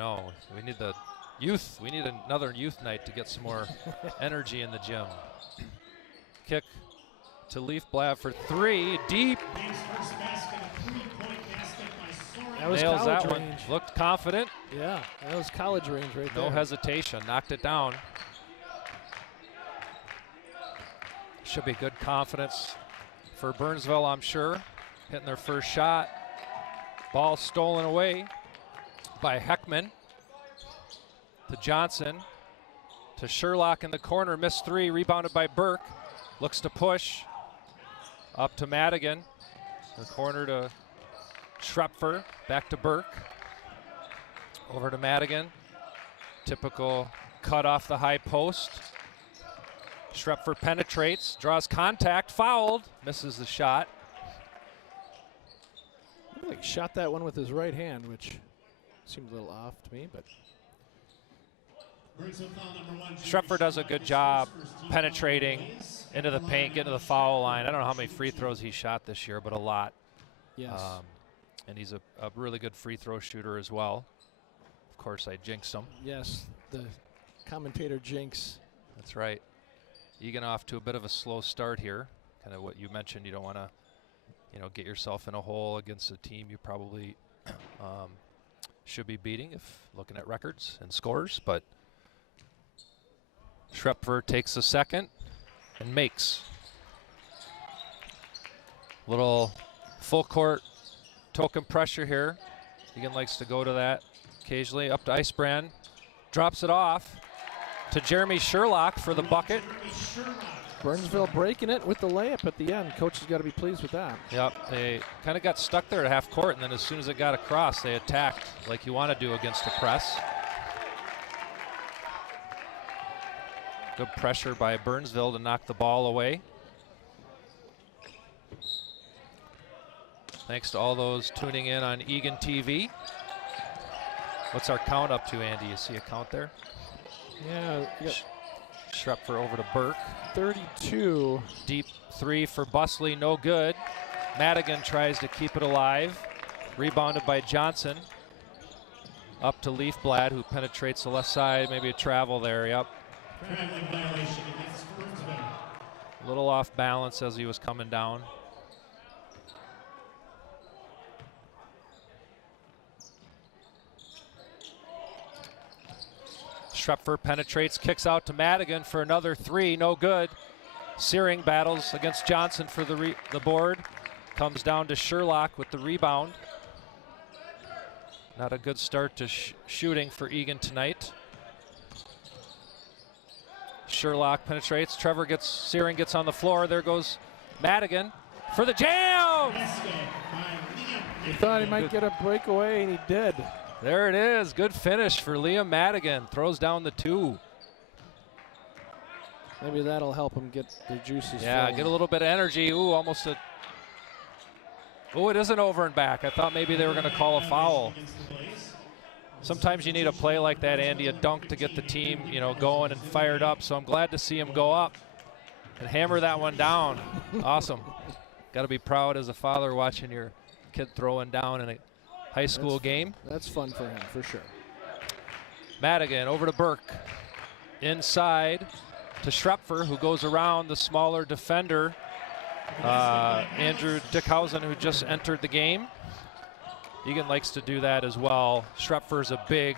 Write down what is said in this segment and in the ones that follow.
know. We need the youth. We need another youth night to get some more energy in the gym. Kick to Leafblad for 3. Deep. That was Nails college that one. range. Looked confident. Yeah, that was college range right there. No hesitation. Knocked it down. Should be good confidence for Burnsville, I'm sure. Hitting their first shot. Ball stolen away by Heckman. To Johnson. To Sherlock in the corner. Missed 3. Rebounded by Burke. Looks to push. Up to Madigan. The corner to Schrepfer. Back to Burke. Over to Madigan. Typical cut off the high post. Schrepfer penetrates, draws contact, fouled, misses the shot. I think he shot that one with his right hand, which seemed a little off to me, but. Schrepfer does a good job penetrating into the paint, getting to the foul line. I don't know how many free throws he shot this year, but a lot. Yes. And he's a really good free throw shooter as well. Of course, I jinxed him. Yes, the commentator jinx. That's right. Eagan off to a bit of a slow start here. Kind of what you mentioned. You don't want to, get yourself in a hole against a team you probably should be beating if looking at records and scores. But Schrepfer takes the second and makes. Little full court token pressure here. Eagan likes to go to that occasionally. Up to Icebrand. Drops it off to Jeremy Sherlock for the bucket. Burnsville breaking it with the layup at the end. Coach has got to be pleased with that. Yep, they kind of got stuck there at half court, and then as soon as it got across, they attacked like you want to do against a press. Good pressure by Burnsville to knock the ball away. Thanks to all those tuning in on Eagan TV. What's our count up to, Andy? You see a count there? Yeah. Schrepfer over to Burke. 32. Deep 3 for Busley, no good. Madigan tries to keep it alive. Rebounded by Johnson. Up to Leafblad, who penetrates the left side. Maybe a travel there, yep. A little off balance as he was coming down. Schrepfer penetrates, kicks out to Madigan for another 3, no good. Searing battles against Johnson for the board. Comes down to Sherlock with the rebound. Not a good start to shooting for Eagan tonight. Sherlock penetrates, Searing gets on the floor. There goes Madigan for the jam! He thought he might get a breakaway, and he did. There it is, good finish for Liam Madigan. Throws down the 2. Maybe that'll help him get the juices Yeah, flowing. get a little bit of energy. Ooh, almost a. Oh, it isn't over and back. I thought maybe they were going to call a foul. Sometimes you need a play like that, Andy, a dunk to get the team, going and fired up. So I'm glad to see him go up and hammer that one down. Awesome. Got to be proud as a father watching your kid throwing down in a high school game. That's fun for him, for sure. Madigan over to Burke. Inside to Schrepfer, who goes around the smaller defender, Andrew Dickhausen, who just entered the game. Eagan likes to do that as well. Schrepfer's a big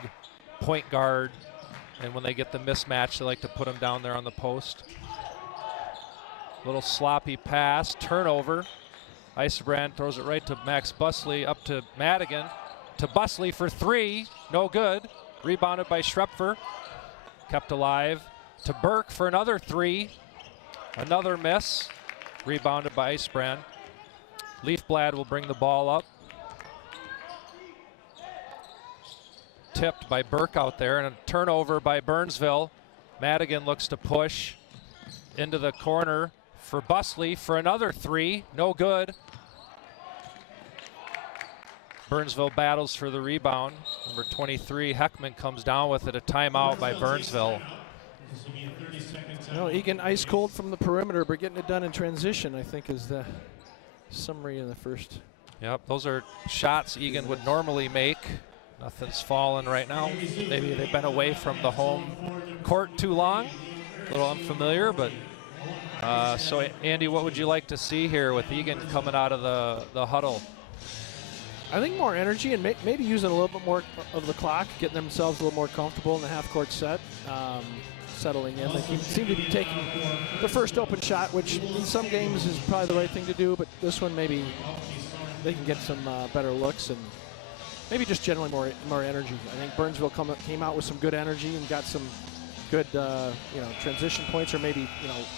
point guard, and when they get the mismatch, they like to put him down there on the post. Little sloppy pass, turnover. Icebrand throws it right to Max Busley, up to Madigan. To Busley for 3, no good. Rebounded by Schrepfer, kept alive. To Burke for another 3, another miss. Rebounded by Icebrand. Leafblad will bring the ball up. Tipped by Burke out there, and a turnover by Burnsville. Madigan looks to push into the corner for Busley for another 3, no good. Burnsville battles for the rebound. Number 23, Heckman, comes down with it. A timeout by Burnsville. Eagan ice cold from the perimeter, but getting it done in transition, I think, is the summary in the first. Yep, those are shots Eagan would normally make. Nothing's fallen right now. Maybe they've been away from the home court too long. A little unfamiliar, but so Andy, what would you like to see here with Eagan coming out of the huddle? I think more energy and maybe using a little bit more of the clock, getting themselves a little more comfortable in the half-court set, settling in. They seem to be taking the first open shot, which in some games is probably the right thing to do, but this one maybe they can get some better looks and maybe just generally more energy. I think Burnsville came out with some good energy and got some good transition points, or maybe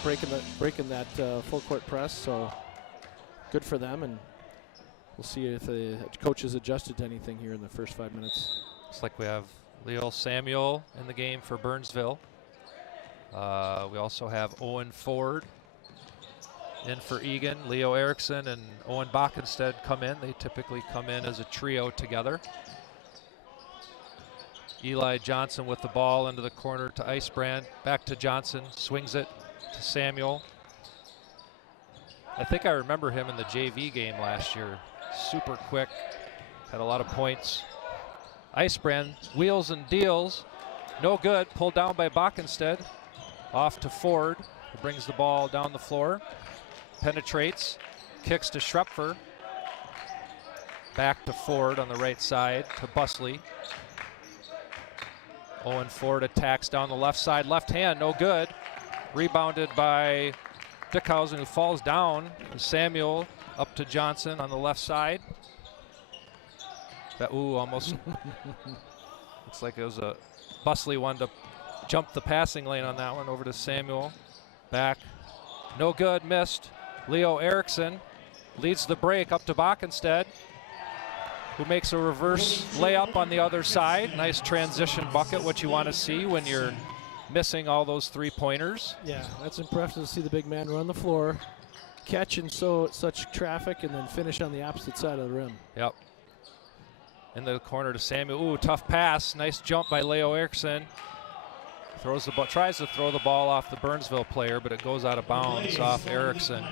breaking that full court press. So good for them, and we'll see if the coach has adjusted to anything here in the first 5 minutes. Looks like we have Leo Samuel in the game for Burnsville. We also have Owen Ford in for Eagan. Leo Erickson and Owen Bockenstead come in. They typically come in as a trio together. Eli Johnson with the ball into the corner to Icebrand. Back to Johnson, swings it to Samuel. I think I remember him in the JV game last year. Super quick, had a lot of points. Icebrand wheels and deals, no good. Pulled down by Bockenstead. Off to Ford, who brings the ball down the floor. Penetrates, kicks to Schrepfer. Back to Ford on the right side to Busley. Owen Ford attacks down the left side, left hand, no good. Rebounded by Dickhausen, who falls down. Samuel up to Johnson on the left side. Almost looks like it was a Busley one to jump the passing lane on that one. Over to Samuel, back, no good, missed. Leo Erickson leads the break up to Bockenstead, who makes a reverse layup on the other side. Nice transition bucket, what you want to see when you're missing all those three-pointers. Yeah, that's impressive to see the big man run the floor, catch in such traffic, and then finish on the opposite side of the rim. Yep. In the corner to Samuel. Ooh, tough pass. Nice jump by Leo Erickson. Throws the ball, tries to throw the ball off the Burnsville player, but it goes out of bounds off Erickson.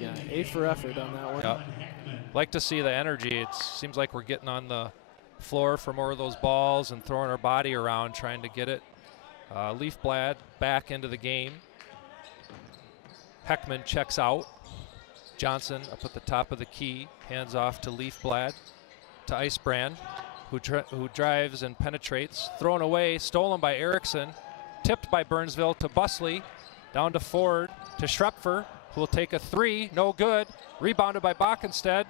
Yeah, 8 for effort on that one. Yep. Like to see the energy. It seems like we're getting on the floor for more of those balls and throwing our body around, trying to get it. Leafblad back into the game. Heckman checks out. Johnson up at the top of the key, hands off to Leafblad, to Icebrand, who drives and penetrates. Thrown away, stolen by Erickson, tipped by Burnsville to Busley, down to Ford, to Schrepfer, who will take a three, no good. Rebounded by Bockenstead.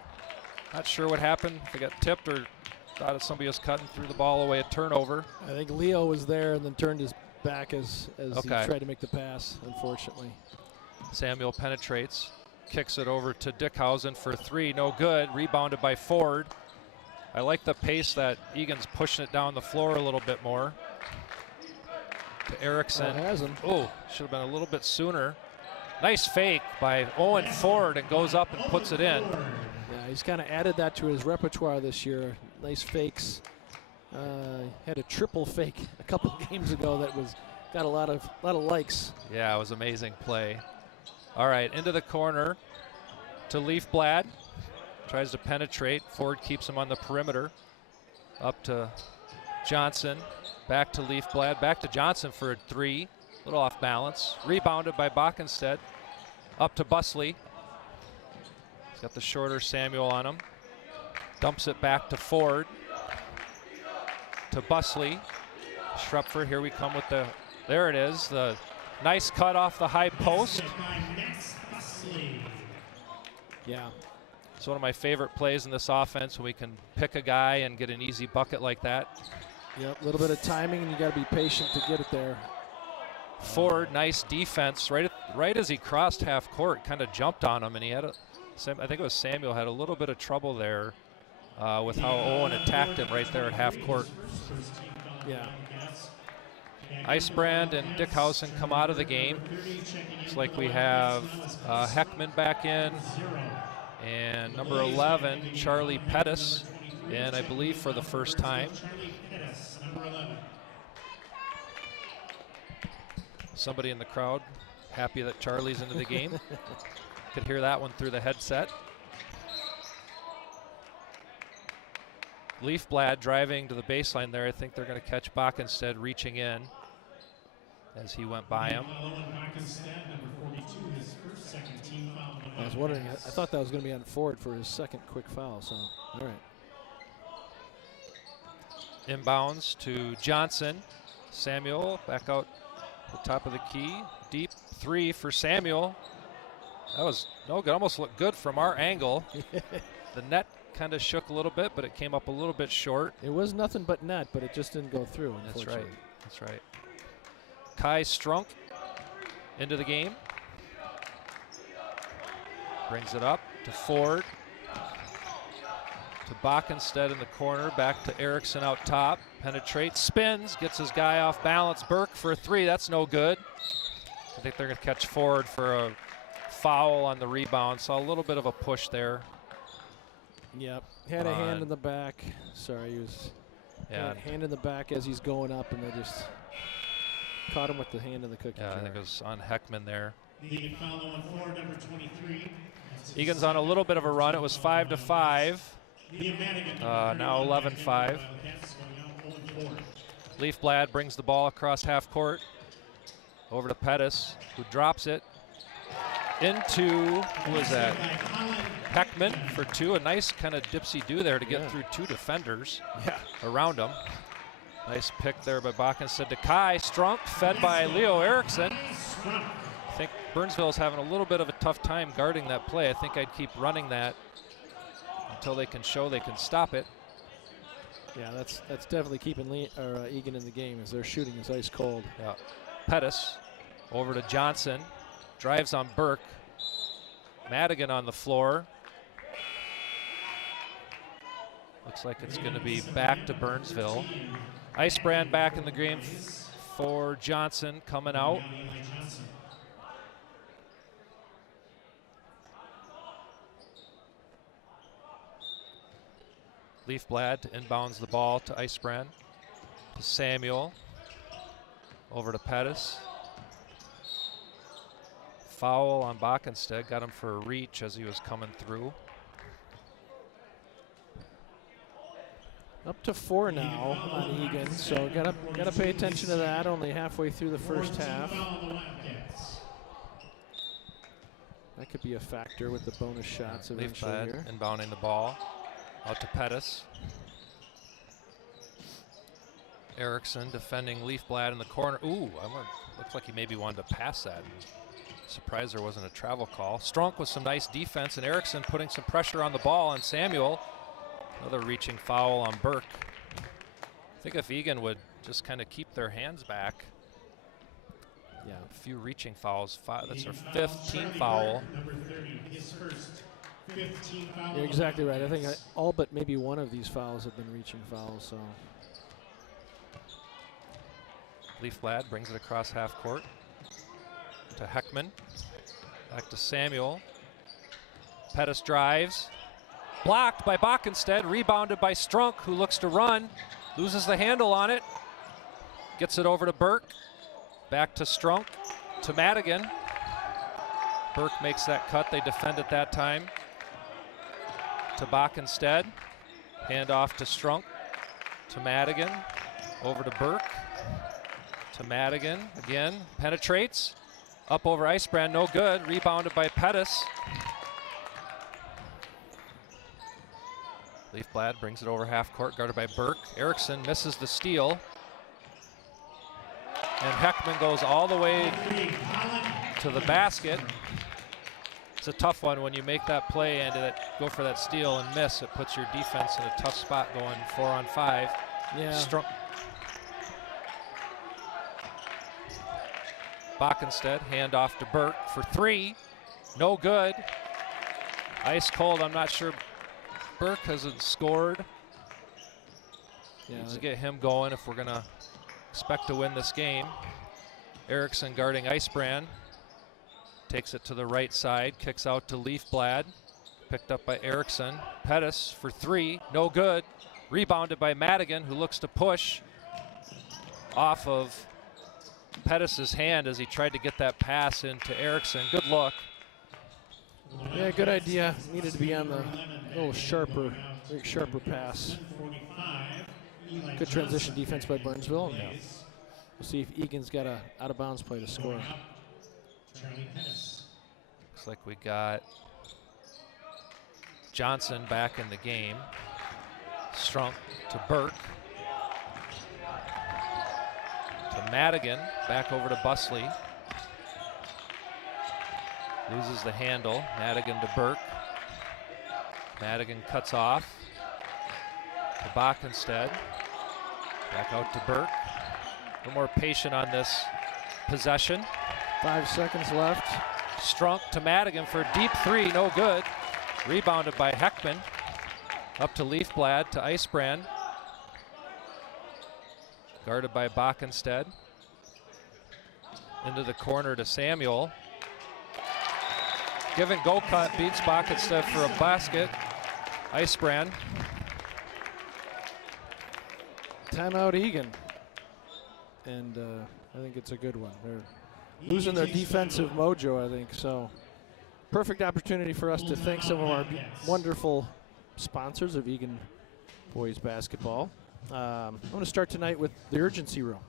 Not sure what happened. If they got tipped or thought somebody was cutting through the ball away, a turnover. I think Leo was there and then turned his back as Okay. he tried to make the pass, unfortunately. Samuel penetrates, kicks it over to Dickhausen for three, no good. Rebounded by Ford. I like the pace that Eagan's pushing it down the floor a little bit more. To Erickson. Has him. Oh, should have been a little bit sooner. Nice fake by Owen Ford, and goes up and puts it in. Yeah, he's kind of added that to his repertoire this year. Nice fakes. Had a triple fake a couple games ago that got a lot of likes. Yeah, it was amazing play. All right, into the corner to Leafblad. Tries to penetrate. Ford keeps him on the perimeter. Up to Johnson. Back to Leafblad. Back to Johnson for a three. A little off balance. Rebounded by Bockenstead. Up to Busley. He's got the shorter Samuel on him. Dumps it back to Ford. To Busley. Schrepfer, here we come with there it is. The nice cut off the high post. Yeah. It's one of my favorite plays in this offense, when we can pick a guy and get an easy bucket like that. Yep, a little bit of timing, and you got to be patient to get it there. Ford, nice defense. Right as he crossed half court, kind of jumped on him, and he had I think it was Samuel, had a little bit of trouble there with how Owen attacked him right there at half court. Yeah. Icebrand and Dickhausen come out of the game. Looks like we have Heckman back in, and number 11, Charlie Pettis, and I believe for the first time. Somebody in the crowd happy that Charlie's into the game. Could hear that one through the headset. Leafblad driving to the baseline there. I think they're going to catch Bach instead, reaching in as he went by him. I was wondering, I thought that was going to be on Ford for his second quick foul, so all right. Inbounds to Johnson. Samuel back out the top of the key. Deep three for Samuel. That was no good. Almost looked good from our angle. The net kind of shook a little bit, but it came up a little bit short. It was nothing but net, but it just didn't go through. That's right. That's right. Kai Strunk into the game. Brings it up to Ford. To Bach instead in the corner. Back to Erickson out top. Penetrates, spins, gets his guy off balance. Burke for a three. That's no good. I think they're going to catch Ford for a foul on the rebound. Saw a little bit of a push there. Yep. Had a hand in the back. Sorry, he was hand in the back as he's going up, and they just caught him with the hand in the cookie jar. I think it was on Heckman there. The foul on Ford, number 23. Egan's on a little bit of a run. It was 5-5. Now 11-5. Leafblad brings the ball across half court. Over to Pettis, who drops it into, who was that? Heckman for two. A nice kind of dipsy-do there to get through two defenders around him. Nice pick there by Bach instead to Kai Strunk, fed by Leo Erickson. I think Burnsville is having a little bit of a tough time guarding that play. I think I'd keep running that until they can show they can stop it. Yeah, that's definitely keeping Eagan in the game as their shooting is ice cold. Yeah. Pettis over to Johnson, drives on Burke. Madigan on the floor. Looks like it's going to be back to Burnsville. Icebrand back in the game for Johnson coming out. Leafblad inbounds the ball to Icebrand. To Samuel. Over to Pettis. Foul on Bach instead. Got him for a reach as he was coming through. Up to 4 now on Eagan, so gotta pay attention to that. Only halfway through the first half. That could be a factor with the bonus shots eventually here. Inbounding the ball out to Pettis. Erickson defending Leafblad in the corner. Ooh, looks like he maybe wanted to pass that. Surprised there wasn't a travel call. Strunk with some nice defense, and Erickson putting some pressure on the ball on Samuel. Another reaching foul on Burke. I think if Eagan would just kind of keep their hands back. Yeah, a few reaching fouls. That's our 5th team foul. Number 30, his first 15 foul. You're exactly right. I think all but maybe one of these fouls have been reaching fouls. So Leafblad brings it across half court to Heckman. Back to Samuel. Pettis drives. Blocked by Bach instead. Rebounded by Strunk, who looks to run. Loses the handle on it. Gets it over to Burke. Back to Strunk. To Madigan. Burke makes that cut. They defend it that time. To Bach instead. Hand off to Strunk. To Madigan. Over to Burke. To Madigan again. Penetrates. Up over Icebrand. No good. Rebounded by Pettis. Leafblad brings it over half court, guarded by Burke. Erickson misses the steal. And Heckman goes all the way to the basket. It's a tough one when you make that play and go for that steal and miss. It puts your defense in a tough spot going 4-on-5. Yeah. Bach instead, hand off to Burke for 3. No good. Ice cold, I'm not sure. Burke hasn't scored. Needs to get him going if we're going to expect to win this game. Erickson guarding Icebrand. Takes it to the right side, kicks out to Leafblad. Picked up by Erickson. Pettis for 3, no good. Rebounded by Madigan, who looks to push off of Pettis' hand as he tried to get that pass into Erickson. Good look. Yeah, good idea. Needed to be on the little sharper pass. Good transition defense by Burnsville. And we'll see if Eagan's got a out-of-bounds play to score. Looks like we got Johnson back in the game. Strunk to Burke. To Madigan, back over to Busley. Loses the handle. Madigan to Burke. Madigan cuts off. To Backenstead. Back out to Burke. A little more patient on this possession. 5 seconds left. Strunk to Madigan for a deep three, no good. Rebounded by Heckman. Up to Leafblad to Icebrand. Guarded by Backenstead. Into the corner to Samuel. Give and go cut beats Backenstead for a basket. Icebrand. Timeout Eagan. And I think it's a good one. They're losing their defensive mojo, I think. So perfect opportunity for us to thank some of our wonderful sponsors of Eagan boys basketball. I'm going to start tonight with the urgency room.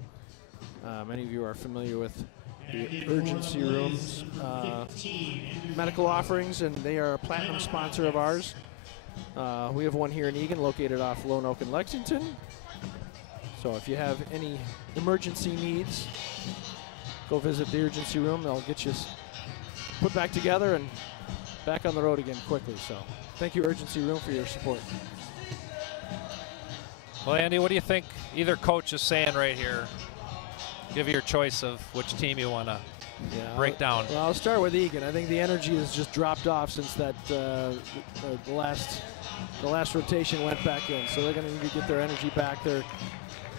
Many of you are familiar with the urgency rooms medical offerings, and they are a platinum sponsor of ours. We have one here in Eagan, located off Lone Oak and Lexington. So if you have any emergency needs, go visit the urgency room. They'll get you put back together and back on the road again quickly. So thank you, urgency room, for your support. Well, Andy, what do you think either coach is saying right here? Give you your choice of which team you want to break down. Well, I'll start with Eagan. I think the energy has just dropped off since that the last rotation went back in. So they're going to need to get their energy back. They're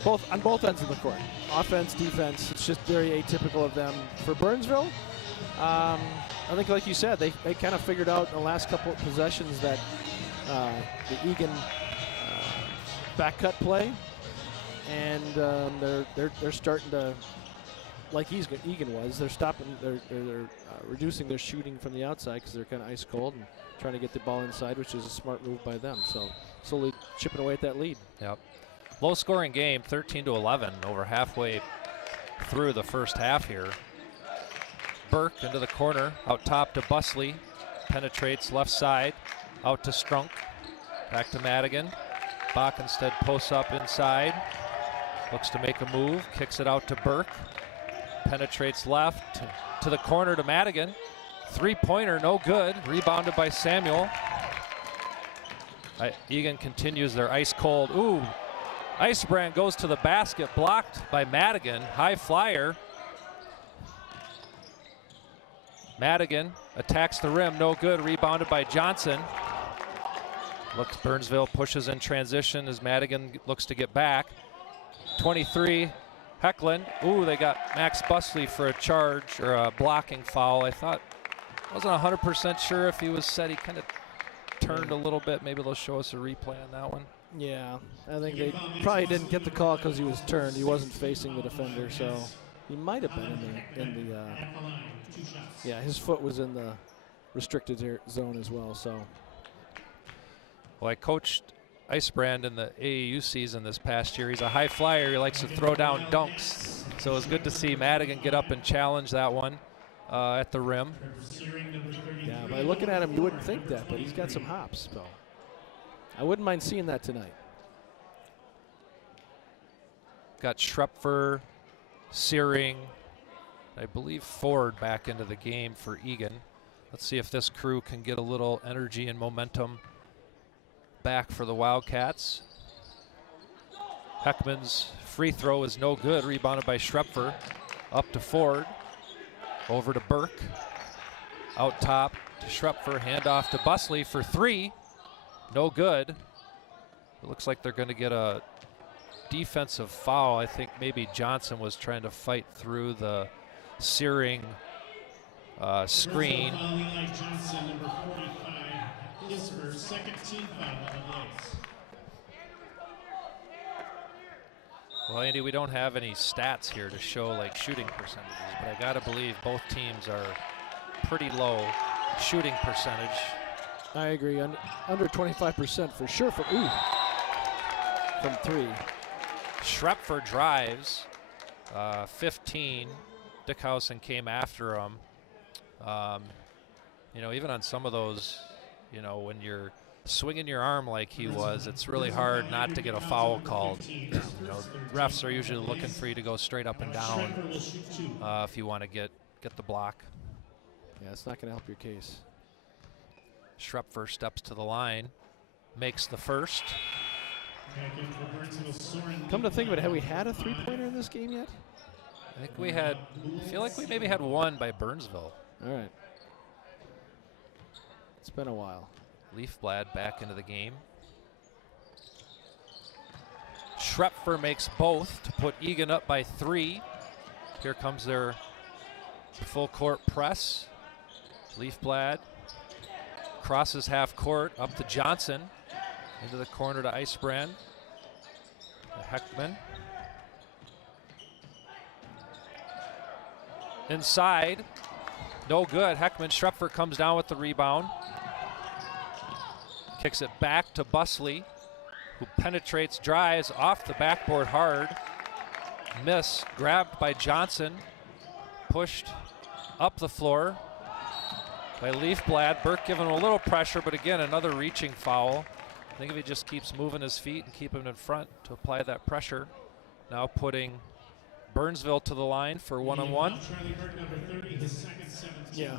on both ends of the court, offense, defense. It's just very atypical of them. For Burnsville, I think, like you said, they kind of figured out in the last couple of possessions that the Eagan back cut play, and they're starting to, like Eagan was, they're reducing their shooting from the outside because they're kind of ice cold and trying to get the ball inside, which is a smart move by them. So slowly chipping away at that lead. Yep. Low scoring game, 13-11, over halfway through the first half here. Burke into the corner, out top to Busley, penetrates left side, out to Strunk, back to Madigan. Backenstead posts up inside, looks to make a move, kicks it out to Burke, penetrates left to the corner to Madigan. Three-pointer, no good, rebounded by Samuel. Eagan continues their ice cold. Ooh, Icebrand goes to the basket, blocked by Madigan, high flyer. Madigan attacks the rim, no good, rebounded by Johnson. Looks, Burnsville pushes in transition as Madigan looks to get back. 23, Heckland. Ooh, they got Max Busley for a charge or a blocking foul. I wasn't 100% sure if he was set. He kind of turned a little bit. Maybe they'll show us a replay on that one. Yeah, I think they probably didn't get the call because he was turned. He wasn't facing the defender, so he might have been in the yeah, his foot was in the restricted zone as well. So. Well, I coached Icebrand in the AAU season this past year. He's a high flyer. He likes to throw down dunks. So it was good to see Madigan get up and challenge that one at the rim. Yeah, by looking at him, you wouldn't think that, but he's got some hops. So I wouldn't mind seeing that tonight. Got Schrepfer, Searing, I believe Ford back into the game for Eagan. Let's see if this crew can get a little energy and momentum back for the Wildcats. Heckman's free throw is no good, rebounded by Schrepfer. Up to Ford, over to Burke. Out top to Schrepfer, handoff to Busley for three. No good. It looks like they're going to get a defensive foul. I think maybe Johnson was trying to fight through the Searing screen. Johnson, number 45, is her second team foul of the Blaze. Well, Andy, we don't have any stats here to show like shooting percentages, but I gotta believe both teams are pretty low shooting percentage. I agree. Under 25% for sure from three. Schrepfer drives. 15. Dickhausen came after him. You know, even on some of those, you know, when you're swinging your arm like he was, it's really hard not to get a foul called. You know, refs are usually looking for you to go straight up and down if you want to get the block. Yeah, it's not going to help your case. Schrepfer steps to the line, makes the first. Come to think of it, have we had a three-pointer in this game yet? I think we had, I feel like we maybe had one by Burnsville. All right. It's been a while. Leafblad back into the game. Schrepfer makes both to put Eagan up by 3. Here comes their full court press. Leafblad crosses half court up to Johnson. Into the corner to Icebrand. Heckman. Inside. No good. Heckman. Schrepfer comes down with the rebound. Kicks it back to Busley, who penetrates, drives off the backboard hard. Miss. Grabbed by Johnson. Pushed up the floor by Leafblad. Burke giving him a little pressure, but again, another reaching foul. I think if he just keeps moving his feet and keep him in front to apply that pressure. Now putting Burnsville to the line for one-on-one. Yeah.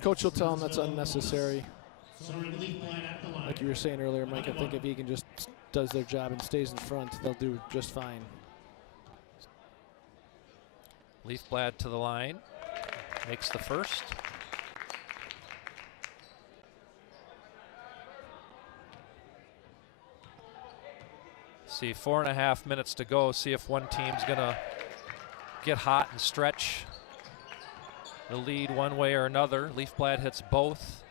Coach will tell him that's unnecessary. Like you were saying earlier, Mike, I think if Eagan just does their job and stays in front, they'll do just fine. Leafblad to the line, makes the first. See, 4.5 minutes to go. See if one team's gonna get hot and stretch the lead one way or another. Leafblad hits both.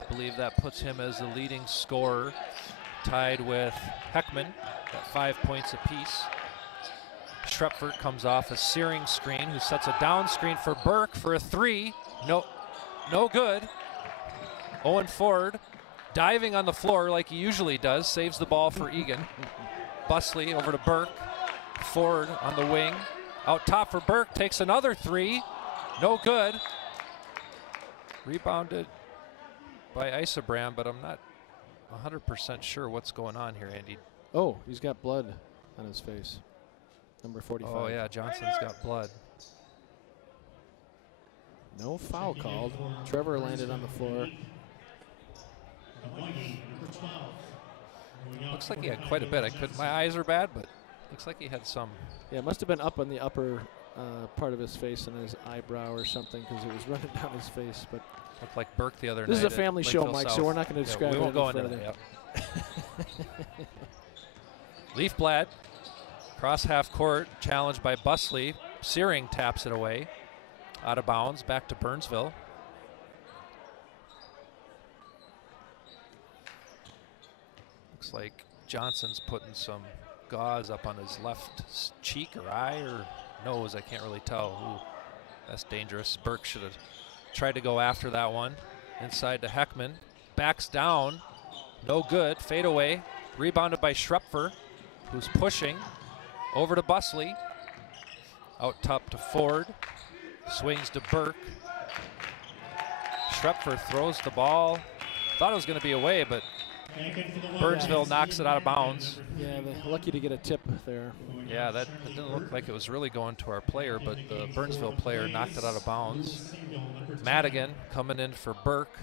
I believe that puts him as the leading scorer, tied with Heckman at 5 points apiece. Schrepfer comes off a Searing screen, who sets a down screen for Burke for a 3. No good. Owen Ford diving on the floor like he usually does, saves the ball for Eagan. Busley over to Burke. Ford on the wing. Out top for Burke, takes another 3. No good. Rebounded by Icebrand, but I'm not 100% sure what's going on here, Andy. Oh, he's got blood on his face. Number 45. Oh yeah, Johnson's got blood. No foul called. Trevor landed on the floor. Looks like he had quite a bit. My eyes are bad, but looks like he had some. Yeah, it must have been up on the upper part of his face and his eyebrow or something, because it was running down his face. But looked like Burke the other night. This is a family show, Lakeville Mike, South. so we're not going to describe we won't it go any into further. that. Yep. Leafblad, cross half court, challenged by Busley. Searing taps it away. Out of bounds, back to Burnsville. Looks like Johnson's putting some gauze up on his left cheek or eye or nose. I can't really tell. Ooh, that's dangerous. Burke should have tried to go after that one. Inside to Heckman. Backs down. No good. Fade away. Rebounded by Schrepfer, who's pushing. Over to Busley. Out top to Ford. Swings to Burke. Schrepfer throws the ball. Thought it was going to be away, but Burnsville knocks it out of bounds. Yeah, they're lucky to get a tip there. Yeah, that didn't look like it was really going to our player, but the Burnsville player knocked it out of bounds. Madigan coming in for Burke.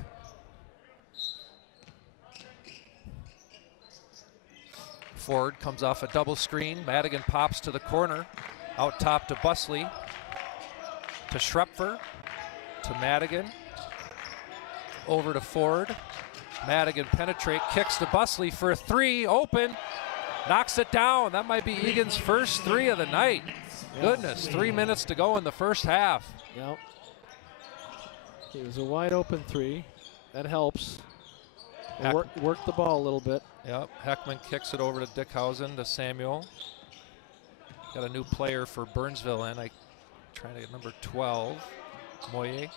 Ford comes off a double screen. Madigan pops to the corner. Out top to Busley. To Schrepfer. To Madigan. Over to Ford. Madigan penetrate, kicks to Busley for a 3, open, knocks it down. That might be Eagan's first 3 of the night. Goodness, 3 minutes to go in the first half. Yep. It was a wide open 3. That helps. Work the ball a little bit. Yep, Heckman kicks it over to Dickhausen to Samuel. Got a new player for Burnsville in. Trying to get number 12, Moye.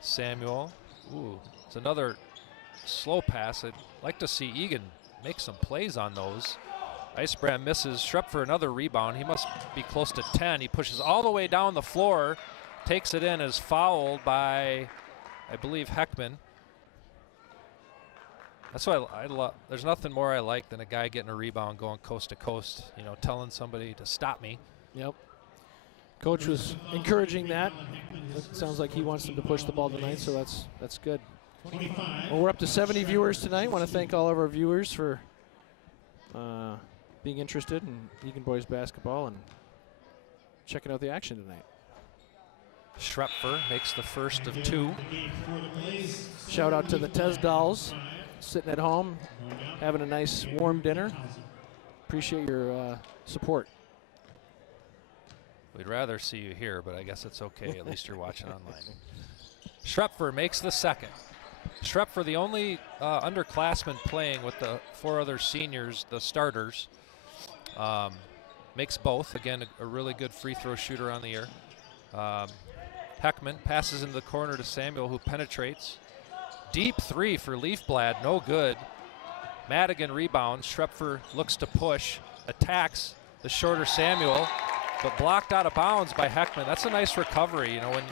Samuel. Ooh, it's another slow pass. I'd like to see Eagan make some plays on those. Icebrand misses. Schrepp for another rebound. He must be close to 10. He pushes all the way down the floor, takes it in, is fouled by, I believe, Heckman. That's why I love. There's nothing more I like than a guy getting a rebound going coast to coast, you know, telling somebody to stop me. Yep. Coach was encouraging that. It sounds like he wants them to push the ball tonight, so that's good. Well, we're up to 70 viewers tonight. Want to thank all of our viewers for being interested in Eagan boys basketball and checking out the action tonight. Schrepfer makes the first of 2. Shout out to the Tesdals sitting at home, having a nice warm dinner. Appreciate your support. We'd rather see you here, but I guess it's okay. At least you're watching online. Schrepfer makes the second. Schrepfer, the only underclassman playing with the 4 other seniors, the starters, makes both. Again, a really good free throw shooter on the year. Heckman passes into the corner to Samuel, who penetrates. Deep 3 for Leafblad, no good. Madigan rebounds. Schrepfer looks to push, attacks the shorter Samuel, but blocked out of bounds by Heckman. That's a nice recovery. You know, when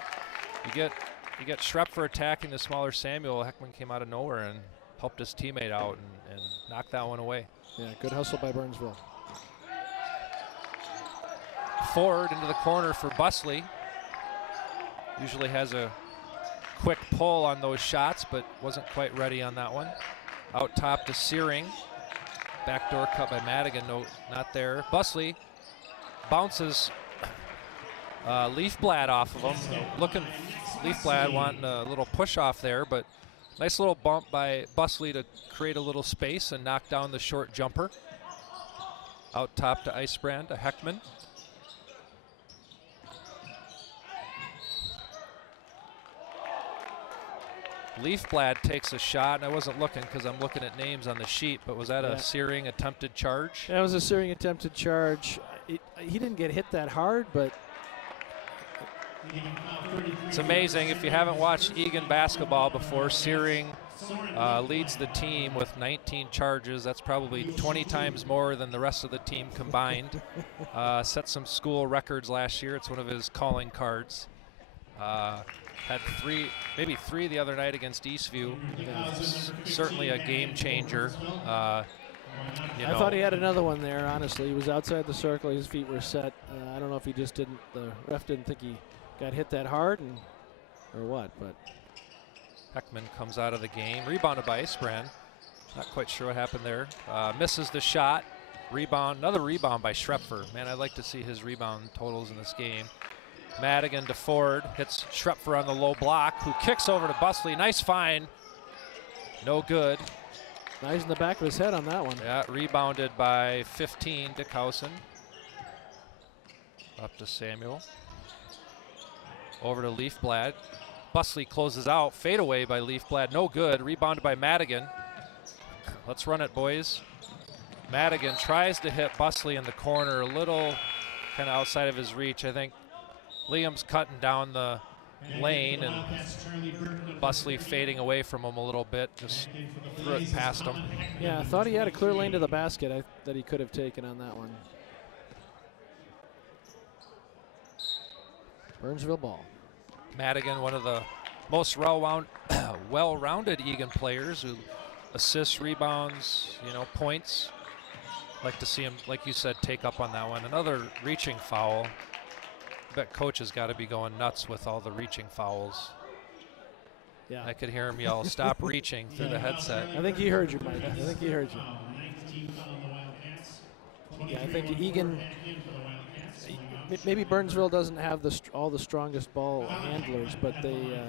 you get Schrepfer attacking the smaller Samuel, Heckman came out of nowhere and helped his teammate out and knocked that one away. Yeah, good hustle by Burnsville. Forward into the corner for Busley. Usually has a quick pull on those shots, but wasn't quite ready on that one. Out top to Searing. Backdoor cut by Madigan, no, not there. Busley bounces Leafblad off of him. Leafblad wanting a little push off there, but nice little bump by Busley to create a little space and knock down the short jumper. Out top to Icebrand, to Heckman. Leafblad takes a shot, and I wasn't looking because I'm looking at names on the sheet, but was that a Searing attempted charge? That was a Searing attempted charge. He didn't get hit that hard, but it's amazing. If you haven't watched Eagan basketball before, Searing leads the team with 19 charges. That's probably 20 times more than the rest of the team combined. Set some school records last year. It's one of his calling cards. Had maybe three the other night against Eastview. Certainly a game changer. I thought he had another one there, honestly. He was outside the circle. His feet were set. I don't know if he just didn't, the ref didn't think he got hit that hard or what, but. Heckman comes out of the game. Rebounded by Icebrand. Not quite sure what happened there. Misses the shot. Rebound, another rebound by Schrepfer. Man, I'd like to see his rebound totals in this game. Madigan to Ford, hits Schrepfer on the low block, who kicks over to Busley. Nice find. No good. Nice in the back of his head on that one. Yeah, rebounded by 15, Dickhausen. Up to Samuel. Over to Leafblad. Busley closes out. Fade away by Leafblad. No good. Rebounded by Madigan. Let's run it, boys. Madigan tries to hit Busley in the corner, a little kind of outside of his reach. I think Liam's cutting down the lane and Busley fading away from him a little bit, just threw it past him. Yeah, I thought he had a clear lane to the basket that he could have taken on that one. Burnsville ball. Madigan, one of the most well-rounded Eagan players, who assists, rebounds, points. Like to see him, like you said, take up on that one. Another reaching foul. I bet coach has got to be going nuts with all the reaching fouls. Yeah, I could hear him yell, "Stop reaching," through the headset. I think he heard you, Mike. I think he heard you. Yeah, I think Eagan, maybe Burnsville doesn't have all the strongest ball handlers, but they,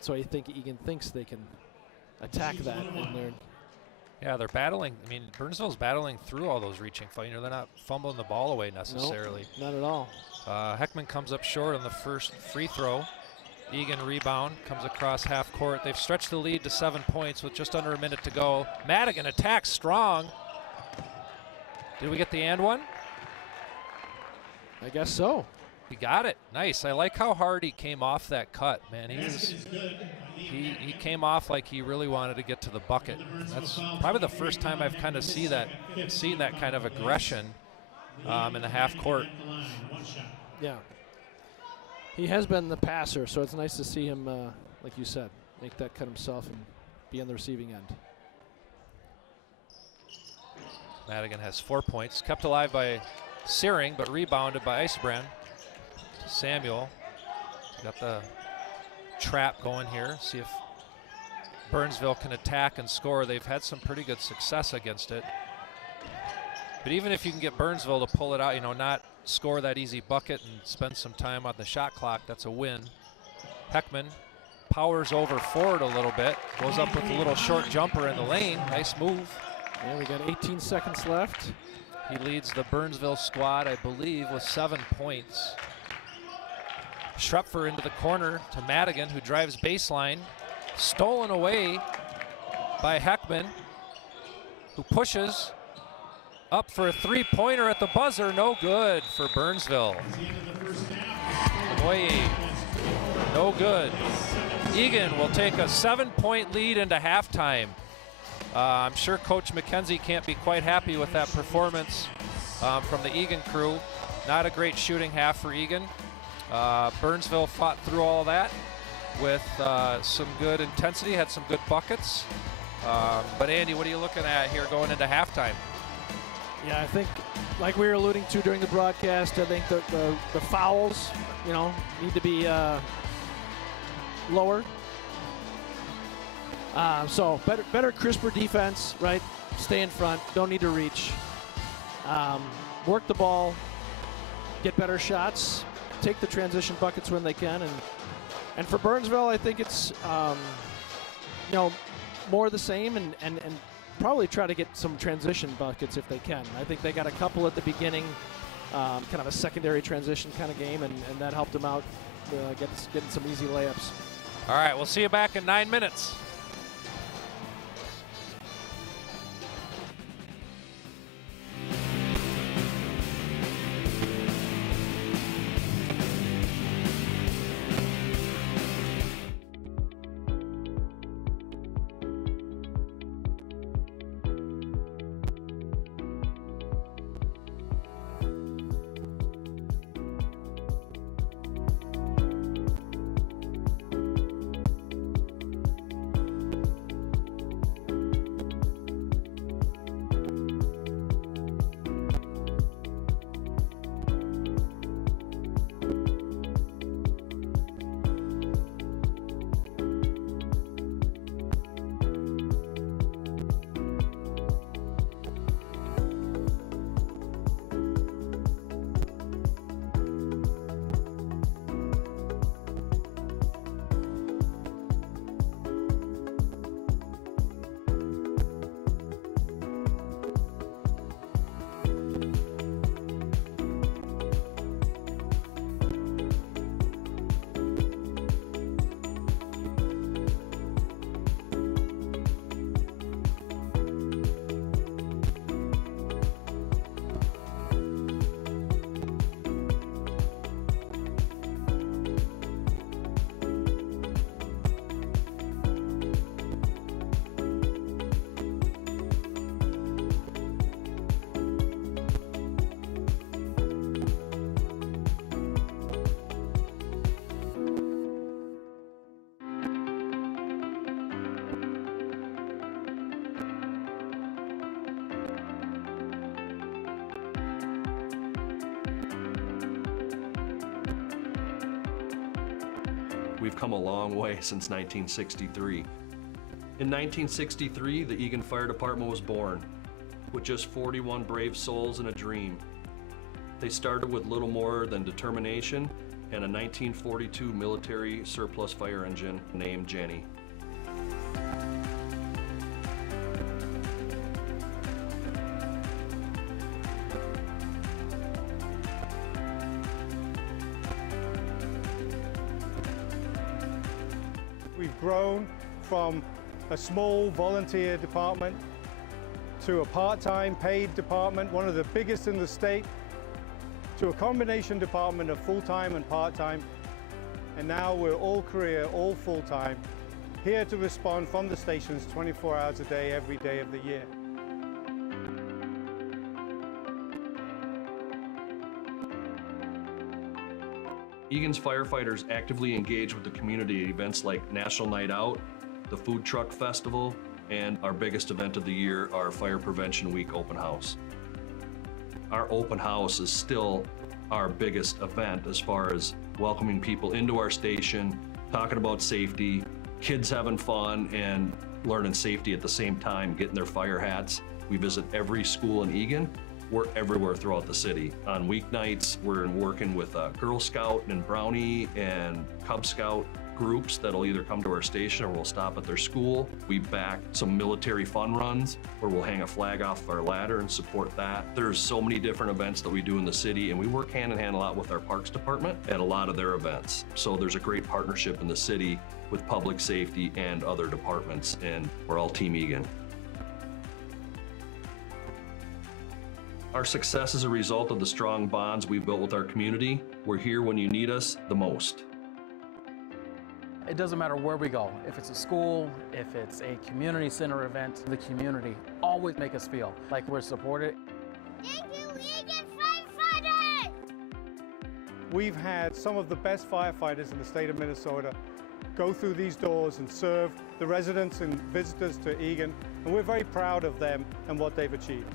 so I think Eagan thinks they can attack that in there. Yeah, they're battling. I mean, Burnsville's battling through all those reaching fouls. They're not fumbling the ball away necessarily. Nope, not at all. Heckman comes up short on the first free throw. Eagan rebound, comes across half court. They've stretched the lead to 7 points with just under a minute to go. Madigan attacks strong. Did we get the and one? I guess so. He got it. Nice. I like how hard he came off that cut, man. He was he came off like he really wanted to get to the bucket. That's probably the first time I've kind of seen that kind of aggression in the half court. Yeah. He has been the passer, so it's nice to see him, like you said, make that cut himself and be on the receiving end. Madigan has 4 points, kept alive by Searing, but rebounded by Icebrand. Samuel got the trap going here. See if Burnsville can attack and score. They've had some pretty good success against it. But even if you can get Burnsville to pull it out, not score that easy bucket and spend some time on the shot clock, that's a win. Heckman powers over forward a little bit, goes up with a little short jumper in the lane. Nice move. Yeah, we got 18 seconds left. He leads the Burnsville squad, I believe, with 7 points. Schrepfer into the corner to Madigan, who drives baseline. Stolen away by Heckman, who pushes up for a three-pointer at the buzzer. No good for Burnsville. Boy, no good. Eagan will take a 7-point lead into halftime. I'm sure Coach McKenzie can't be quite happy with that performance from the Eagan crew. Not a great shooting half for Eagan. Burnsville fought through all that with some good intensity, had some good buckets. But Andy, what are you looking at here going into halftime? Yeah, I think, like we were alluding to during the broadcast, I think the fouls, need to be lower. So better, crisper defense, right? Stay in front, don't need to reach. Work the ball, get better shots, take the transition buckets when they can. And for Burnsville, I think it's, more of the same and probably try to get some transition buckets if they can. I think they got a couple at the beginning, kind of a secondary transition kind of game, and that helped them out getting some easy layups. All right, we'll see you back in 9 minutes. We've come a long way since 1963. In 1963, the Eagan Fire Department was born, with just 41 brave souls and a dream. They started with little more than determination and a 1942 military surplus fire engine named Jenny. We've grown from a small volunteer department to a part-time paid department, one of the biggest in the state, to a combination department of full-time and part-time. And now we're all career, all full-time, here to respond from the stations 24 hours a day, every day of the year. Eagan's firefighters actively engage with the community at events like National Night Out, the Food Truck Festival, and our biggest event of the year, our Fire Prevention Week open house. Our open house is still our biggest event as far as welcoming people into our station, talking about safety, kids having fun and learning safety at the same time, getting their fire hats. We visit every school in Eagan. We're everywhere throughout the city. On weeknights, we're working with Girl Scout and Brownie and Cub Scout groups that'll either come to our station or we'll stop at their school. We back some military fun runs where we'll hang a flag off our ladder and support that. There's so many different events that we do in the city, and we work hand in hand a lot with our Parks Department at a lot of their events. So there's a great partnership in the city with public safety and other departments, and we're all Team Eagan. Our success is a result of the strong bonds we've built with our community. We're here when you need us the most. It doesn't matter where we go. If it's a school, if it's a community center event, the community always make us feel like we're supported. Thank you, Eagan firefighters! We've had some of the best firefighters in the state of Minnesota go through these doors and serve the residents and visitors to Eagan, and we're very proud of them and what they've achieved.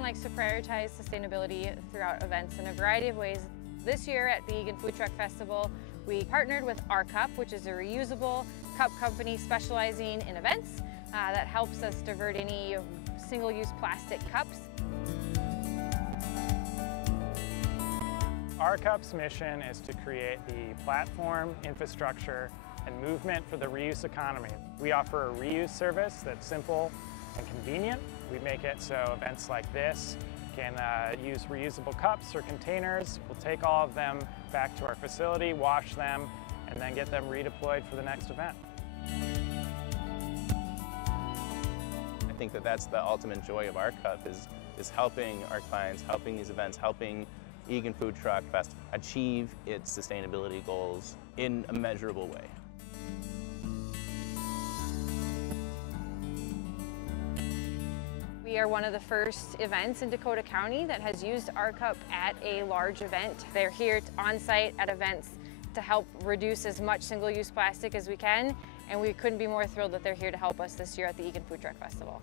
Likes to prioritize sustainability throughout events in a variety of ways. This year at the Eagan Food Truck Festival, we partnered with Our Cup, which is a reusable cup company specializing in events that helps us divert any single-use plastic cups. Our Cup's mission is to create the platform, infrastructure, and movement for the reuse economy. We offer a reuse service that's simple and convenient. We make it so events like this can use reusable cups or containers. We'll take all of them back to our facility, wash them, and then get them redeployed for the next event. I think that that's the ultimate joy of our Cup is helping our clients, helping these events, helping Eagan Food Truck Fest achieve its sustainability goals in a measurable way. We are one of the first events in Dakota County that has used Our Cup at a large event. They're here on site at events to help reduce as much single-use plastic as we can, and we couldn't be more thrilled that they're here to help us this year at the Eagan Food Truck Festival.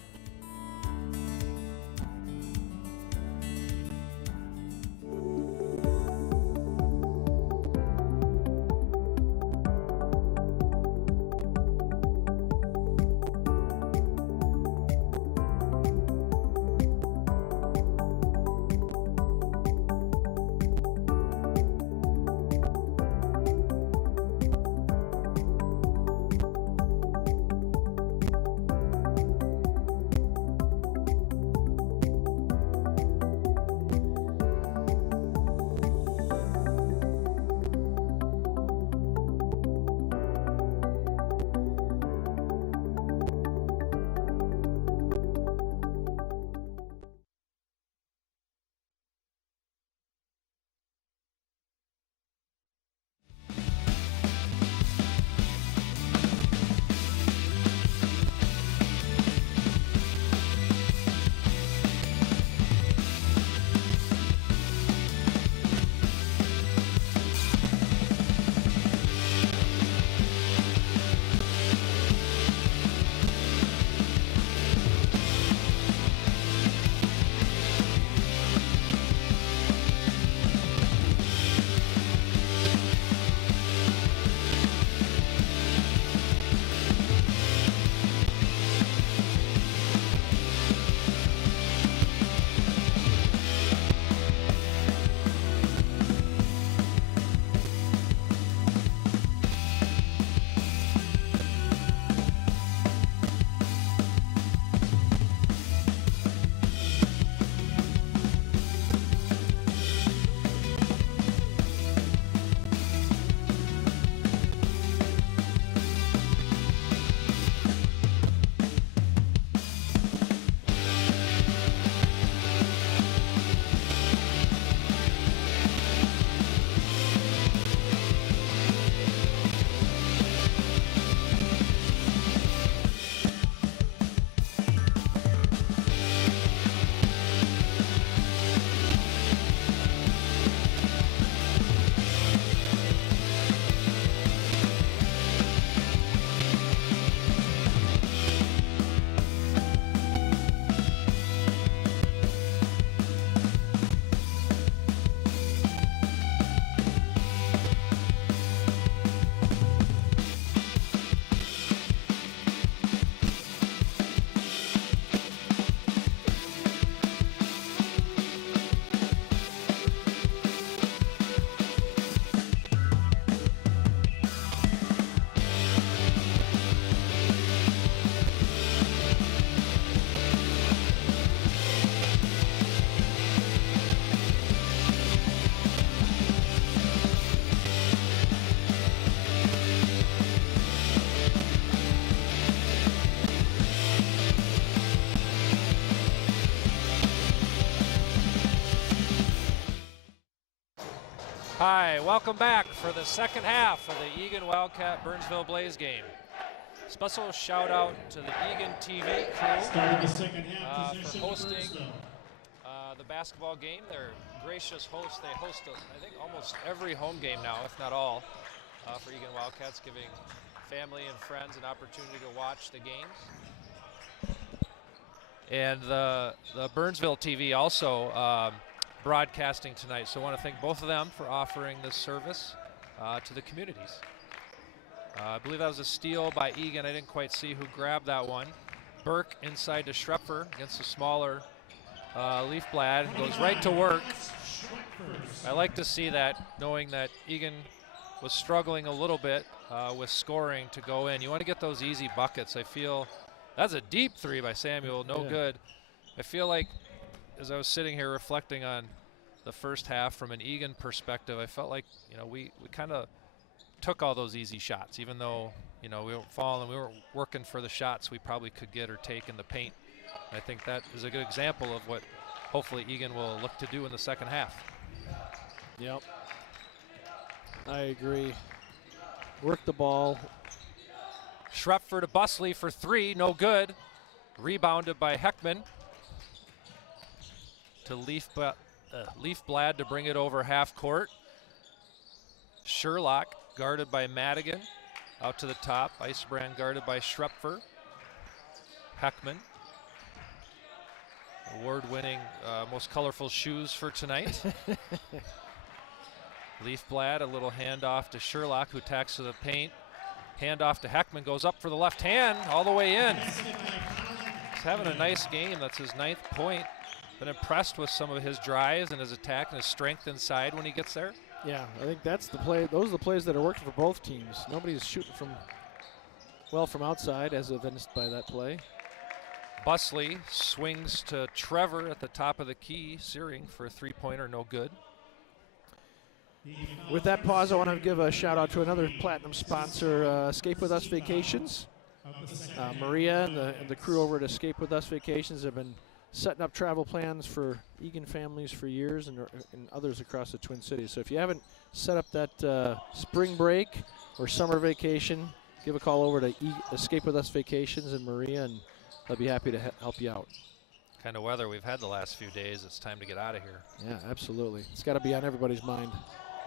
Hi, welcome back for the second half of the Eagan Wildcat Burnsville Blaze game. Special shout out to the Eagan TV crew Starting the second half, for possession hosting Burnsville. the basketball game. They're gracious hosts. They host, I think, almost every home game now, if not all, for Eagan Wildcats, giving family and friends an opportunity to watch the games. And the Burnsville TV also broadcasting tonight. So I want to thank both of them for offering this service to the communities. I believe that was a steal by Eagan. I didn't quite see who grabbed that one. Burke inside to Schrepfer against the smaller Leafblad. Goes right to work. I like to see that, knowing that Eagan was struggling a little bit with scoring to go in. You want to get those easy buckets. I feel that's a deep three by Samuel. No good. I feel like, as I was sitting here reflecting on the first half from an Eagan perspective, I felt like, you know, we kind of took all those easy shots, even though, you know, we weren't falling, we weren't working for the shots we probably could get or take in the paint. I think that is a good example of what hopefully Eagan will look to do in the second half. Yep. I agree. Work the ball. Schrepfer to Busley for three, no good. Rebounded by Heckman. To Leafblad to bring it over half court. Sherlock guarded by Madigan. Out to the top. Icebrand guarded by Schrepfer. Heckman. Award-winning most colorful shoes for tonight. Leafblad, a little handoff to Sherlock, who tacks to the paint. Handoff to Heckman, goes up for the left hand, all the way in. He's having a nice game. That's his 9th point. Been impressed with some of his drives and his attack and his strength inside when he gets there. Yeah, I think that's the play. Those are the plays that are working for both teams. Nobody's shooting from outside, as evidenced by that play. Busley swings to Trevor at the top of the key. Searing for a three-pointer, no good. With that pause, I want to give a shout out to another platinum sponsor, Escape With Us Vacations. Maria and the crew over at Escape With Us Vacations have been setting up travel plans for Eagan families for years and others across the Twin Cities. So if you haven't set up that spring break or summer vacation, give a call over to Escape With Us Vacations and Maria, and they'll be happy to help you out. Kind of weather we've had the last few days. It's time to get out of here. Yeah, absolutely. It's got to be on everybody's mind.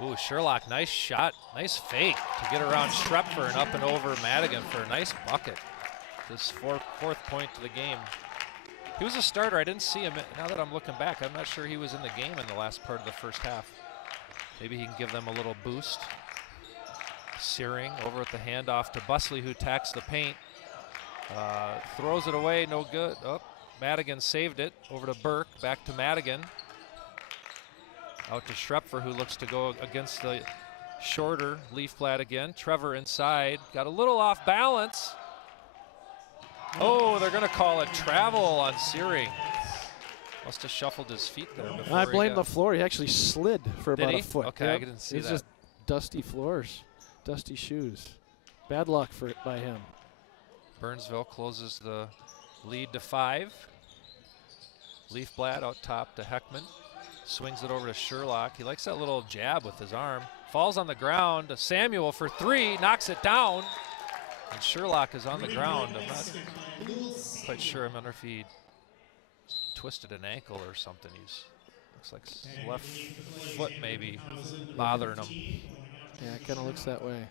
Ooh, Sherlock, nice shot, nice fake to get around Schrepfer and up and over Madigan for a nice bucket. This fourth point to the game. He was a starter. I didn't see him. Now that I'm looking back, I'm not sure he was in the game in the last part of the first half. Maybe he can give them a little boost. Searing over at the handoff to Busley, who tacks the paint. Throws it away, no good. Oh, Madigan saved it. Over to Burke, back to Madigan. Out to Schrepfer, who looks to go against the shorter Leafblad again. Trevor inside, got a little off balance. Oh, they're going to call it travel on Searing. Must have shuffled his feet there before. I blame the floor. He actually slid for about a foot. Okay, yep. I didn't see that. It's just dusty floors, dusty shoes. Bad luck by him. Burnsville closes the lead to 5. Leafblad out top to Heckman. Swings it over to Sherlock. He likes that little jab with his arm. Falls on the ground. Samuel for 3, knocks it down. And Sherlock is on the ground. I'm not quite sure. I wonder if he twisted an ankle or something. Looks like his left foot maybe bothering him. Yeah, it kind of looks that way.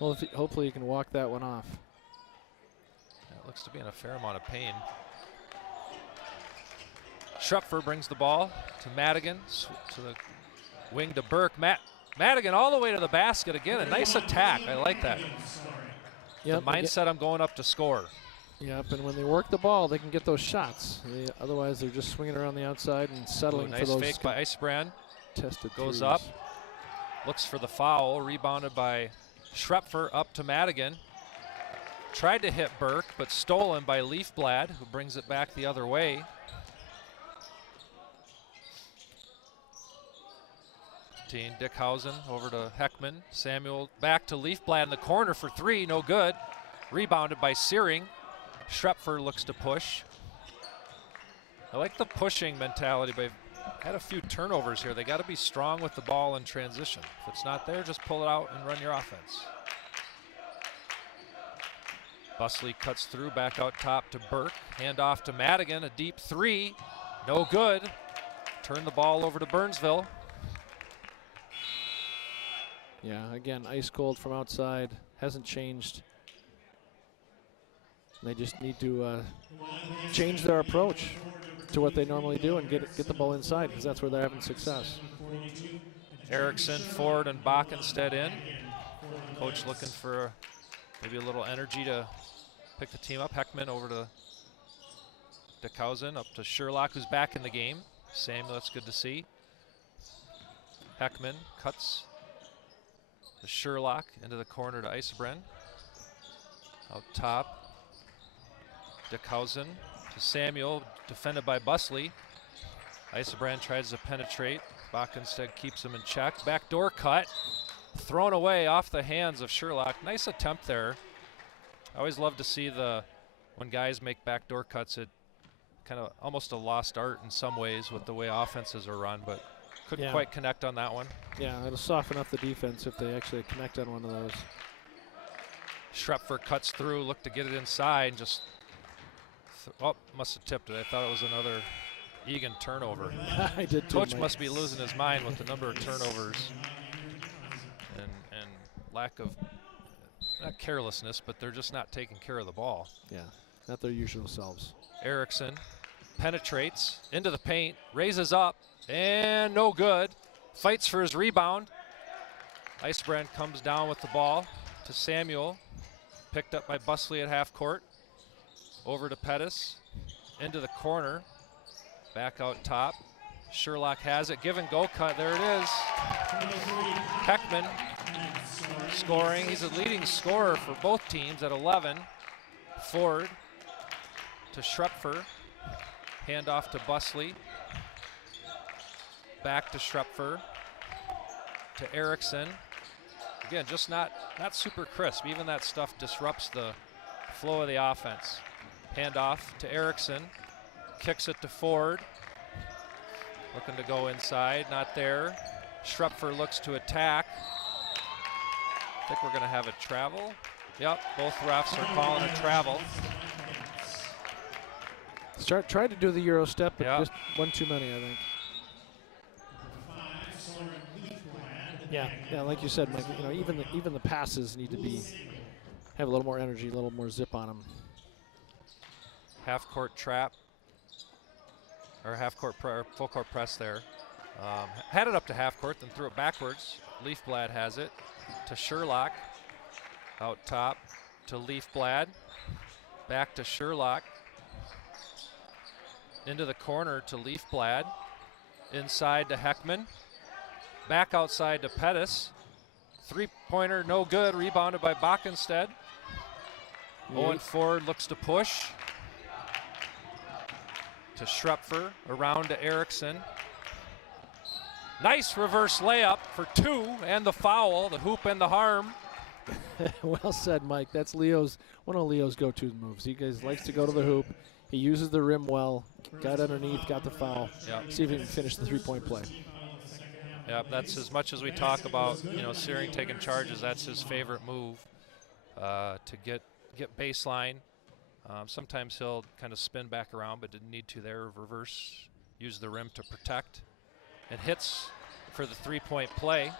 Well, hopefully he can walk that one off. Yeah, it looks to be in a fair amount of pain. Schrepfer brings the ball to Madigan, to the wing to Burke. Madigan all the way to the basket again. A nice attack. I like that. Yep, the mindset, I'm going up to score. Yep, and when they work the ball, they can get those shots. Otherwise, they're just swinging around the outside and settling for those. Nice fake by Icebrand. Tested Goes threes. up. Looks for the foul. Rebounded by Schrepfer up to Madigan. Tried to hit Burke, but stolen by Leafblad, who brings it back the other way. Dickhausen over to Heckman. Samuel back to Leafblad in the corner for 3, no good. Rebounded by Searing. Schrepfer looks to push. I like the pushing mentality by had a few turnovers here. They got to be strong with the ball in transition. If it's not there, just pull it out and run your offense. Busley cuts through, back out top to Burke. Hand off to Madigan, a deep three. No good. Turn the ball over to Burnsville. Yeah, again, ice cold from outside. Hasn't changed. They just need to change their approach to what they normally do and get the ball inside, because that's where they're having success. Erickson, Ford, and Bockenstead in. Coach looking for maybe a little energy to pick the team up. Heckman over to DeKausen, up to Sherlock, who's back in the game. Samuel, that's good to see. Heckman cuts to Sherlock into the corner to Eisebren. Out top, DeKausen to Samuel, defended by Busley. Eisebren tries to penetrate. Bockenstead keeps him in check. Backdoor cut, thrown away off the hands of Sherlock. Nice attempt there. I always love to see when guys make backdoor cuts, it kind of almost a lost art in some ways with the way offenses are run, but couldn't quite connect on that one. Yeah, it'll soften up the defense if they actually connect on one of those. Schrepfer cuts through, looked to get it inside, and just, must have tipped it. I thought it was another Eagan turnover. I did too. Coach must be losing his mind with the number of turnovers and lack of, not carelessness, but they're just not taking care of the ball. Yeah, not their usual selves. Erickson penetrates into the paint, raises up, and no good. Fights for his rebound. Eisebren comes down with the ball to Samuel. Picked up by Busley at half court. Over to Pettis. Into the corner. Back out top. Sherlock has it. Give and go cut. There it is. Heckman scoring. He's a leading scorer for both teams at 11. Ford to Schrepfer. Hand off to Busley. Back to Schrepfer. To Erickson. Again, just not super crisp. Even that stuff disrupts the flow of the offense. Hand off to Erickson. Kicks it to Ford. Looking to go inside, not there. Schrepfer looks to attack. I think we're going to have a travel. Yep, both refs are calling a travel. Tried to do the Euro step, but just one too many, I think. Yeah, like you said, Mike. You know, even the passes need to have a little more energy, a little more zip on them. Half court trap, or full court press there. Had it up to half court, then threw it backwards. Leafblad has it to Sherlock. Out top to Leafblad. Back to Sherlock. Into the corner to Leafblad. Inside to Heckman. Back outside to Pettis. Three-pointer, no good. Rebounded by Bockenstead. Owen Ford looks to push. To Schrepfer, around to Erickson. Nice reverse layup for two, and the foul, the hoop and the harm. Well said, Mike. That's one of Leo's go-to moves. He likes to go to the hoop. He uses the rim well. Got underneath, got the foul. Yep. See if he can finish the three-point play. Yeah, that's as much as we talk about, Searing taking charges. That's his favorite move, to get baseline. Sometimes he'll kind of spin back around, but didn't need to there. Reverse, use the rim to protect, and hits for the three-point play.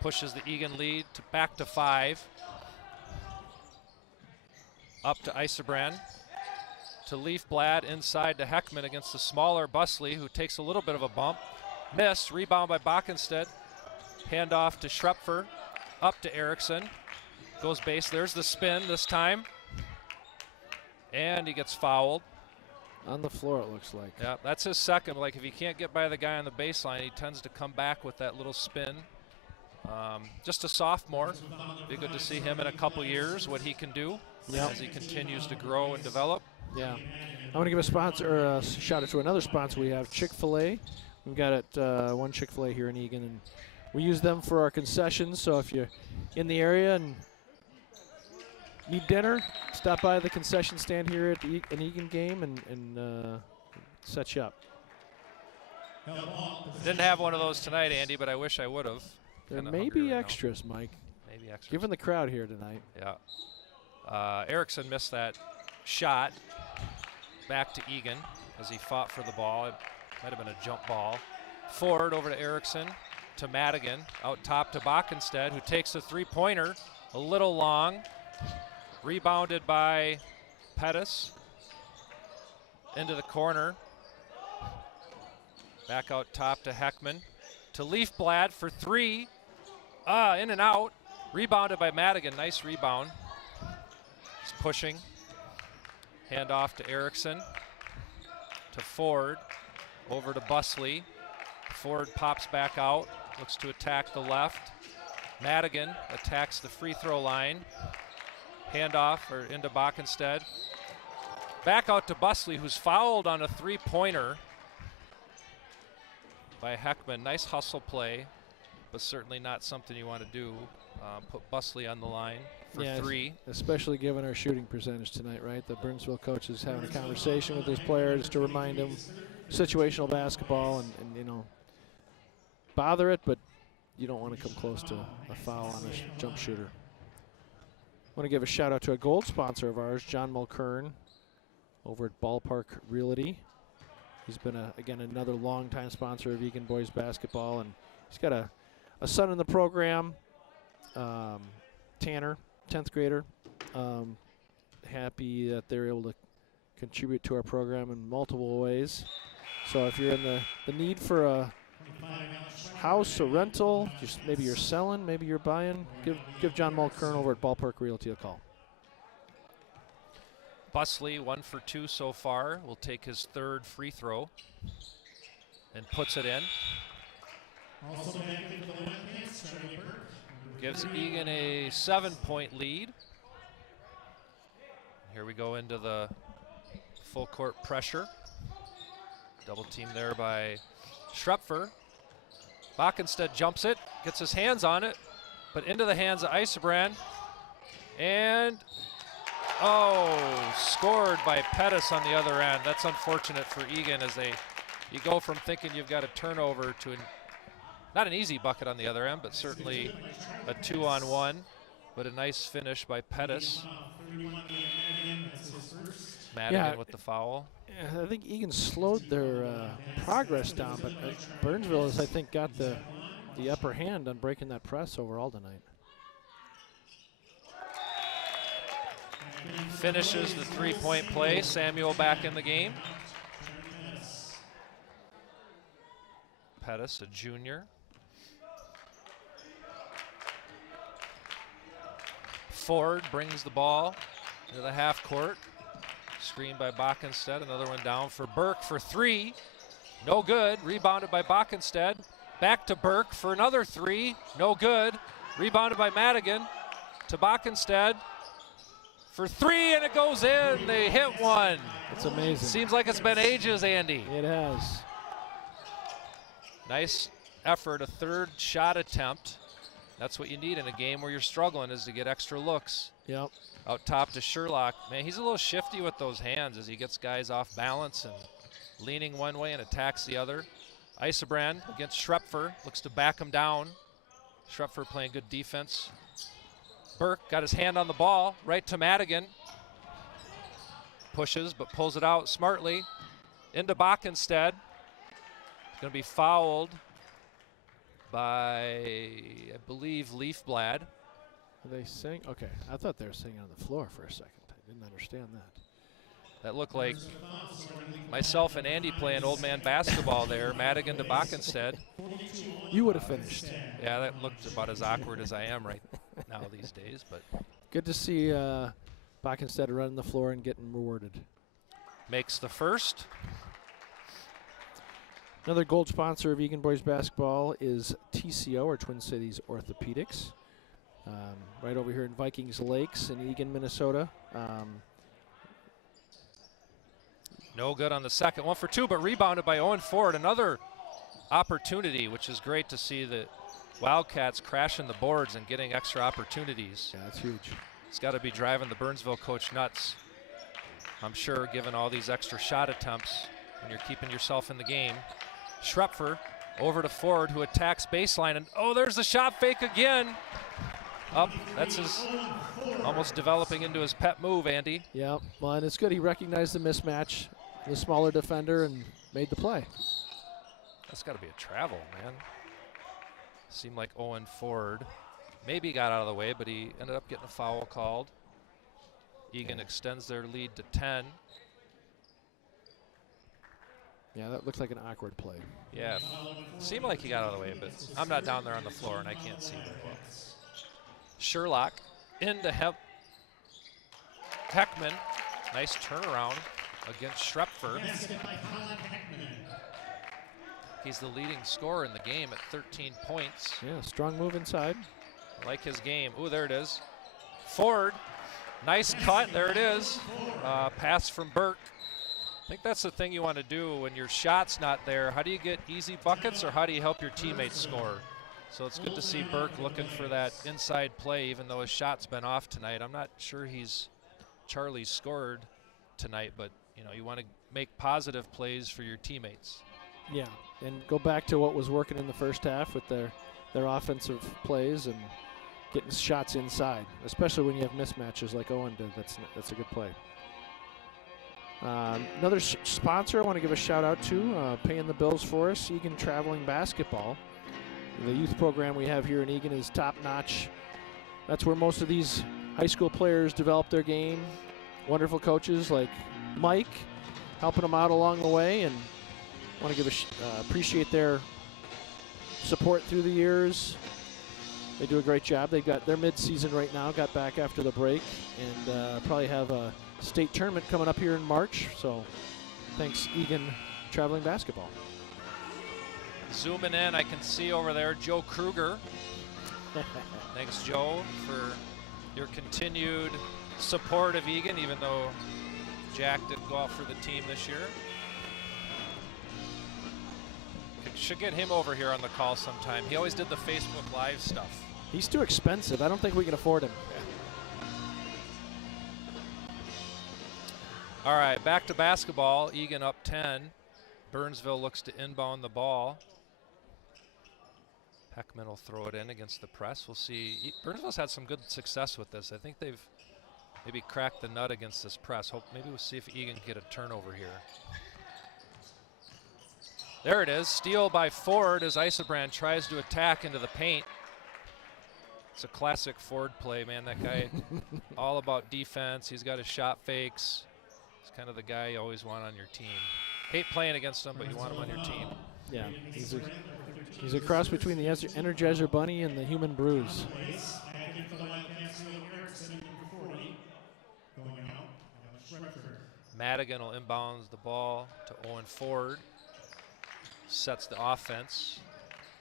Pushes the Eagan lead back to 5. Up to Eisebren. To Leafblad, inside to Heckman against the smaller Busley, who takes a little bit of a bump. Miss, rebound by Bockenstead. Hand off to Schrepfer. Up to Erickson. Goes base, there's the spin this time. And he gets fouled. On the floor, it looks like. Yeah, that's his second. Like, if he can't get by the guy on the baseline, he tends to come back with that little spin. Just a sophomore. Be good to see him in a couple years, what he can do as he continues to grow and develop. Yeah. I want to give a shout out to another sponsor we have, Chick-fil-A. We've got one Chick-fil-A here in Eagan, and we use them for our concessions. So if you're in the area and need dinner, stop by the concession stand here at an Eagan game and set you up. Didn't have one of those tonight, Andy, but I wish I would have. There may be extras, Mike. Maybe extras. Given the crowd here tonight. Yeah. Erickson missed that shot. Back to Eagan as he fought for the ball. It might have been a jump ball. Ford over to Erickson, to Madigan, out top to Bockenstead, who takes a three-pointer, a little long. Rebounded by Pettis. Into the corner. Back out top to Heckman. To Leafblad for three. In and out. Rebounded by Madigan. Nice rebound. He's pushing. Hand off to Erickson. To Ford. Over to Busley. Ford pops back out. Looks to attack the left. Madigan attacks the free throw line. Handoff or into Bockenstead. Back out to Busley, who's fouled on a three-pointer by Heckman. Nice hustle play, but certainly not something you want to do. Put Busley on the line for three. Especially given our shooting percentage tonight, right? The Burnsville coach is having a conversation with his players to remind them situational basketball and you know, bother it, but you don't want to come close to a foul on a jump shooter. I want to give a shout out to a gold sponsor of ours, John Mulkern, over at Ballpark Realty. He's been, again, another longtime sponsor of Eagan boys basketball, and he's got a son in the program, Tanner, 10th grader. Happy that they're able to contribute to our program in multiple ways. So if you're in the need for a house, a rental, just maybe you're selling, maybe you're buying, give John Mulkern over at Ballpark Realty a call. Busley 1 for 2 so far. Will take his third free throw and puts it in. Gives Eagan a 7-point lead. Here we go into the full court pressure. Double team there by Schrepfer. Bockenstead jumps it, gets his hands on it, but into the hands of Iserbrand. And scored by Pettis on the other end. That's unfortunate for Eagan as you go from thinking you've got a turnover to not an easy bucket on the other end, but certainly a 2-on-1, but a nice finish by Pettis. Madigan with the foul. I think Eagan slowed their progress down, but Burnsville has, I think, got the upper hand on breaking that press overall tonight. Finishes the three-point play. Samuel back in the game. Pettis, a junior. Ford brings the ball into the half court. Screen by Bockenstead. Another one down for Burke for three. No good. Rebounded by Bockenstead. Back to Burke for another three. No good. Rebounded by Madigan to Bockenstead for three, and it goes in. They hit one. That's amazing. Seems like it's been ages, Andy. It has. Nice effort, a third shot attempt. That's what you need in a game where you're struggling, is to get extra looks. Yep. Out top to Sherlock. Man, he's a little shifty with those hands as he gets guys off balance and leaning one way and attacks the other. Iserbrand against Schrepfer, looks to back him down. Schrepfer playing good defense. Burke got his hand on the ball, right to Madigan. Pushes, but pulls it out smartly. Into Bockenstead. He's going to be fouled by, I believe, Leafblad. Are they sing? Okay, I thought they were singing on the floor for a second. I didn't understand that. That looked like myself and Andy playing old man basketball there. Madigan to Bockenstead. You would have finished. Yeah, that looked about as awkward as I am right now these days. But good to see Bockenstead running the floor and getting rewarded. Makes the first. Another gold sponsor of Eagan boys basketball is TCO, or Twin Cities Orthopedics. Right over here in Vikings Lakes in Eagan, Minnesota. No good on the second. 1 for 2, but rebounded by Owen Ford. Another opportunity, which is great to see the Wildcats crashing the boards and getting extra opportunities. Yeah, that's huge. It's got to be driving the Burnsville coach nuts, I'm sure, given all these extra shot attempts when you're keeping yourself in the game. Schrepfer over to Ford, who attacks baseline, and oh, there's the shot fake again. Up, that's his almost developing into his pet move, Andy. Yeah, well, and it's good. He recognized the mismatch, the smaller defender, and made the play. That's got to be a travel, man. Seemed like Owen Ford maybe got out of the way, but he ended up getting a foul called. Eagan extends their lead to 10. Yeah, that looks like an awkward play. Yeah, seemed like he got out of the way, but I'm not down there on the floor and I can't see very well. Sherlock into Heckman. Nice turnaround against Schrepfer. He's the leading scorer in the game at 13 points. Yeah, strong move inside. I like his game. Ooh, there it is. Ford, nice cut, there it is. Pass from Burke. I think that's the thing you want to do when your shot's not there. How do you get easy buckets, or how do you help your teammates score? So it's good to see Burke looking for that inside play, even though his shot's been off tonight. I'm not sure Charlie's scored tonight, but you know, you want to make positive plays for your teammates. Yeah, and go back to what was working in the first half with their offensive plays and getting shots inside, especially when you have mismatches like Owen did. That's a good play. Another sponsor I want to give a shout out to, paying the bills for us, Eagan Traveling Basketball. The youth program we have here in Eagan is top notch. That's where most of these high school players develop their game. Wonderful coaches like Mike helping them out along the way, and want to give appreciate their support through the years. They do a great job. They've got their mid-season right now, got back after the break, and probably have a state tournament coming up here in March. So thanks, Eagan Traveling Basketball. Zooming in, I can see over there Joe Kruger. Thanks, Joe, for your continued support of Eagan, even though Jack didn't go out for the team this year. Should get him over here on the call sometime. He always did the Facebook Live stuff. He's too expensive. I don't think we can afford him. All right, back to basketball. Eagan up 10. Burnsville looks to inbound the ball. Heckman will throw it in against the press. We'll see. Burnsville's had some good success with this. I think they've maybe cracked the nut against this press. Maybe we'll see if Eagan can get a turnover here. There it is. Steal by Ford as Isobrand tries to attack into the paint. It's a classic Ford play, man. That guy, all about defense. He's got his shot fakes. He's kind of the guy you always want on your team. Hate playing against him, but you want him on your team. Yeah, he's a cross between the Energizer Bunny and the Human Bruise. Madigan will inbound the ball to Owen Ford. Sets the offense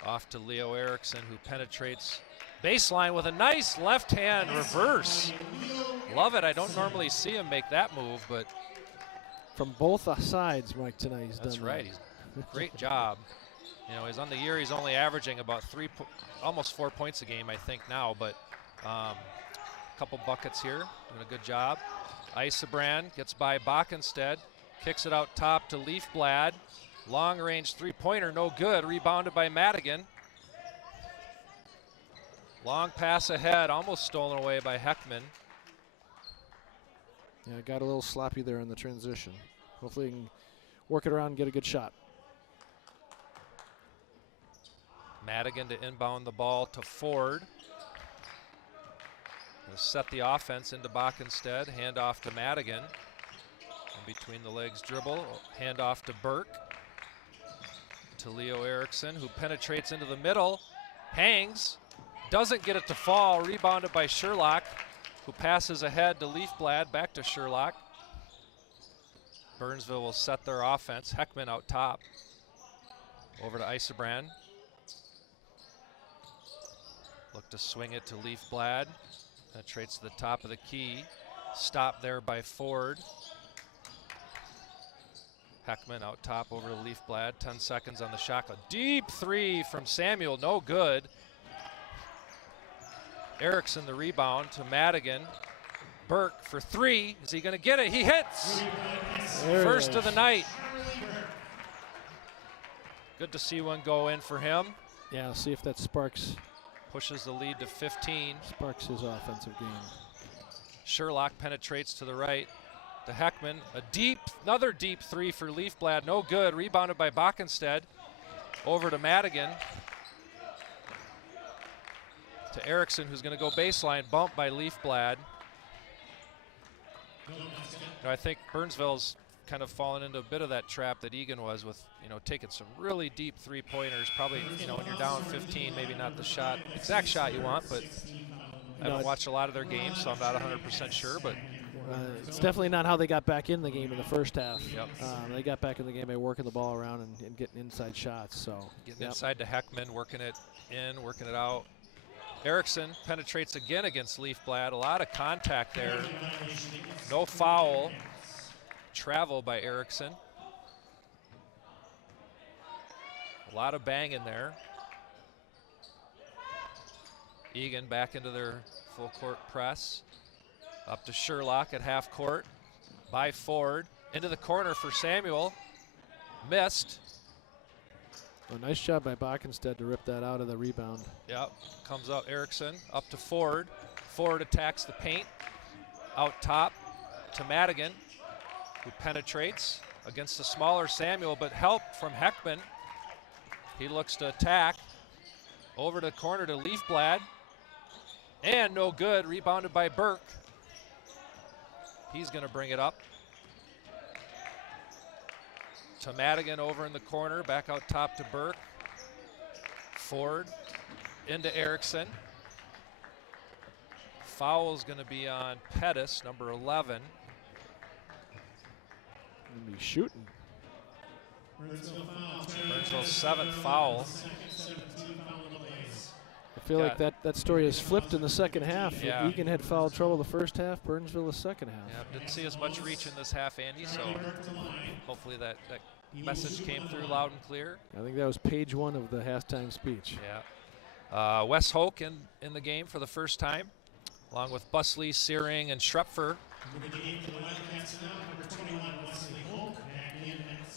off to Leo Erickson, who penetrates baseline with a nice left hand reverse. Love it. I don't normally see him make that move, but from both sides, Mike, tonight he's done. That's right. He's great job. You know, he's on the year. He's only averaging about almost 4 points a game, I think now, but a couple buckets here. Doing a good job. Isobrand gets by Backenstead, kicks it out top to Leafblad. Long range three-pointer, no good. Rebounded by Madigan. Long pass ahead, almost stolen away by Heckman. Yeah, got a little sloppy there in the transition. Hopefully he can work it around and get a good shot. Madigan to inbound the ball to Ford. He'll set the offense into Backenstead. Hand off to Madigan. In between the legs dribble. Hand off to Burke. To Leo Erickson, who penetrates into the middle. Hangs. Doesn't get it to fall. Rebounded by Sherlock, who passes ahead to Leafblad. Back to Sherlock. Burnsville will set their offense. Heckman out top. Over to Isobrand. Look to swing it to Leafblad. Penetrates to the top of the key. Stopped there by Ford. Heckman out top over to Leafblad. 10 seconds on the shot clock. Deep three from Samuel, no good. Erickson the rebound to Madigan. Burke for three. Is he going to get it? He hits! First of the night. Good to see one go in for him. Yeah, see if that sparks Pushes the lead to 15. his offensive game. Sherlock penetrates to the right to Heckman. Another deep three for Leafblad. No good. Rebounded by Bockenstead. Over to Madigan. To Erickson, who's going to go baseline. Bumped by Leafblad. I think Burnsville's kind of fallen into a bit of that trap that Eagan was with, taking some really deep three-pointers. Probably, when you're down 15, maybe not the exact shot you want, but I haven't watched a lot of their games, so I'm not 100% sure, but it's definitely not how they got back in the game in the first half. Yep. They got back in the game by working the ball around and getting inside shots. So getting inside to Heckman, working it in, working it out. Erickson penetrates again against Leafblad. A lot of contact there. No foul. Travel by Erickson. A lot of bang in there. Eagan back into their full court press. Up to Sherlock at half court. By Ford. Into the corner for Samuel. Missed. A nice job by Bockenstead to rip that out of the rebound. Yep. Comes up Erickson. Up to Ford. Ford attacks the paint. Out top to Madigan, who penetrates against the smaller Samuel, but help from Heckman. He looks to attack. Over to corner to Leafblad. And no good. Rebounded by Burke. He's going to bring it up. To Madigan over in the corner. Back out top to Burke. Ford into Erickson. Foul is going to be on Pettis, number 11. He'll be shooting. Burnsville's 7th foul. I feel like that story has flipped in the second half. Yeah. Eagan had foul trouble the first half, Burnsville the second half. Yeah, didn't see as much reach in this half, Andy, so hopefully that message came through loud and clear. I think that was page 1 of the halftime speech. Yeah. Wes Hoke in the game for the first time, along with Busley, Searing, and Schrepfer.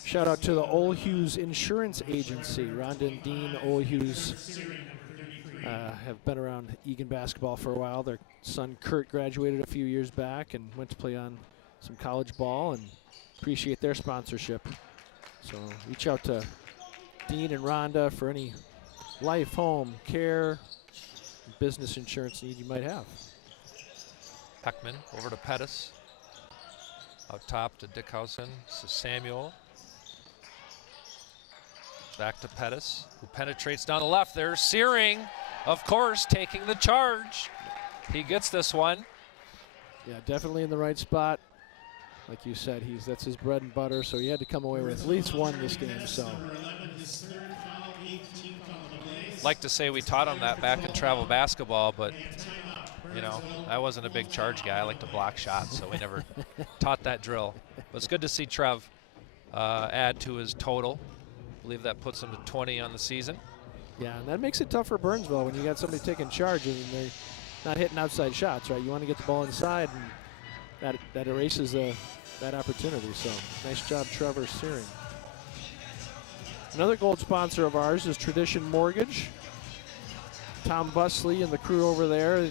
Shout out to the Ole Hughes Insurance Agency. Rhonda and Dean Ole Hughes have been around Eagan basketball for a while. Their son Kurt graduated a few years back and went to play on some college ball, and appreciate their sponsorship. So reach out to Dean and Rhonda for any life, home, care, business insurance need you might have. Heckman over to Pettis. Out top to Dickhausen, to Samuel. Back to Pettis, who penetrates down the left. There's Searing, of course, taking the charge. He gets this one. Yeah, definitely in the right spot. Like you said, that's his bread and butter, so he had to come away with at least one this game. So, like to say we taught him that back in travel basketball, but I wasn't a big charge guy. I like to block shots, so we never taught that drill. But it's good to see Trev add to his total. I believe that puts him to 20 on the season. Yeah, and that makes it tough for Burnsville when you got somebody taking charges and they're not hitting outside shots, right? You want to get the ball inside, and that erases that opportunity. So nice job, Trevor Searing. Another gold sponsor of ours is Tradition Mortgage. Tom Busley and the crew over there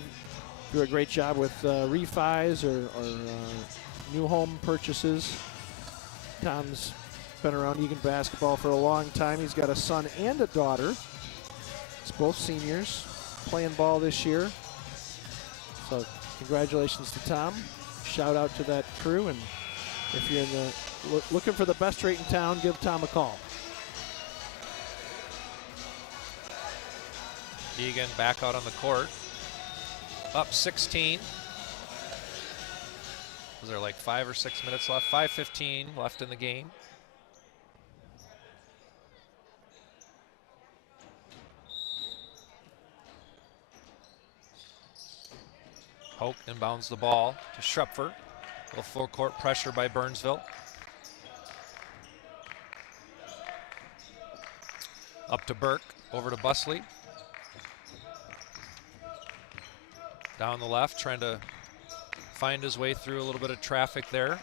do a great job with refis or new home purchases. Tom's been around Eagan basketball for a long time. He's got a son and a daughter. It's both seniors playing ball this year. So congratulations to Tom. Shout out to that crew. And if you're looking for the best rate in town, give Tom a call. Eagan back out on the court. Up 16. Was there like 5 or 6 minutes left? 5:15 left in the game. Hoke inbounds the ball to Schrepfer. A little full court pressure by Burnsville. Up to Burke, over to Busley. Down the left, trying to find his way through a little bit of traffic there.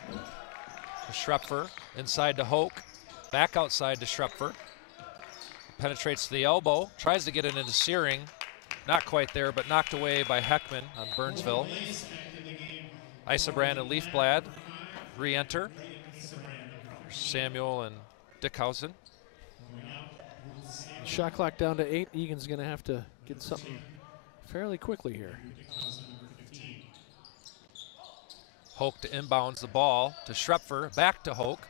To Schrepfer, inside to Hoke, back outside to Schrepfer. penetrates to the elbow, tries to get it into Searing. Not quite there, but knocked away by Heckman on Burnsville. Isebrand and Leafblad re-enter. Samuel and Dickhausen. Shot clock down to 8. Eagan's going to have to get something fairly quickly here. Hoke to inbounds the ball to Schrepfer, back to Hoke.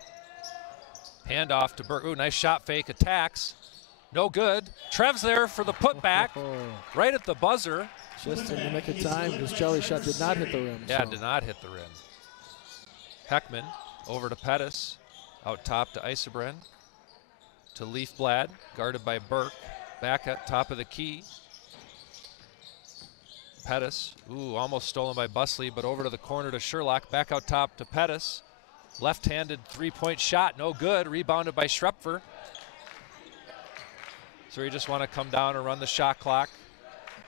Handoff to Burke. Ooh, nice shot fake, attacks. No good. Trev's there for the putback, right at the buzzer. Just in the nick of time because Charlie's shot did not hit the rim. Yeah, did not hit the rim. Heckman over to Pettis, out top to Isebrand, to Leafblad, guarded by Burke, back at top of the key. Pettis, ooh, almost stolen by Busley, but over to the corner to Sherlock, back out top to Pettis. Left-handed three-point shot, no good, rebounded by Schrepfer. So you just want to come down and run the shot clock,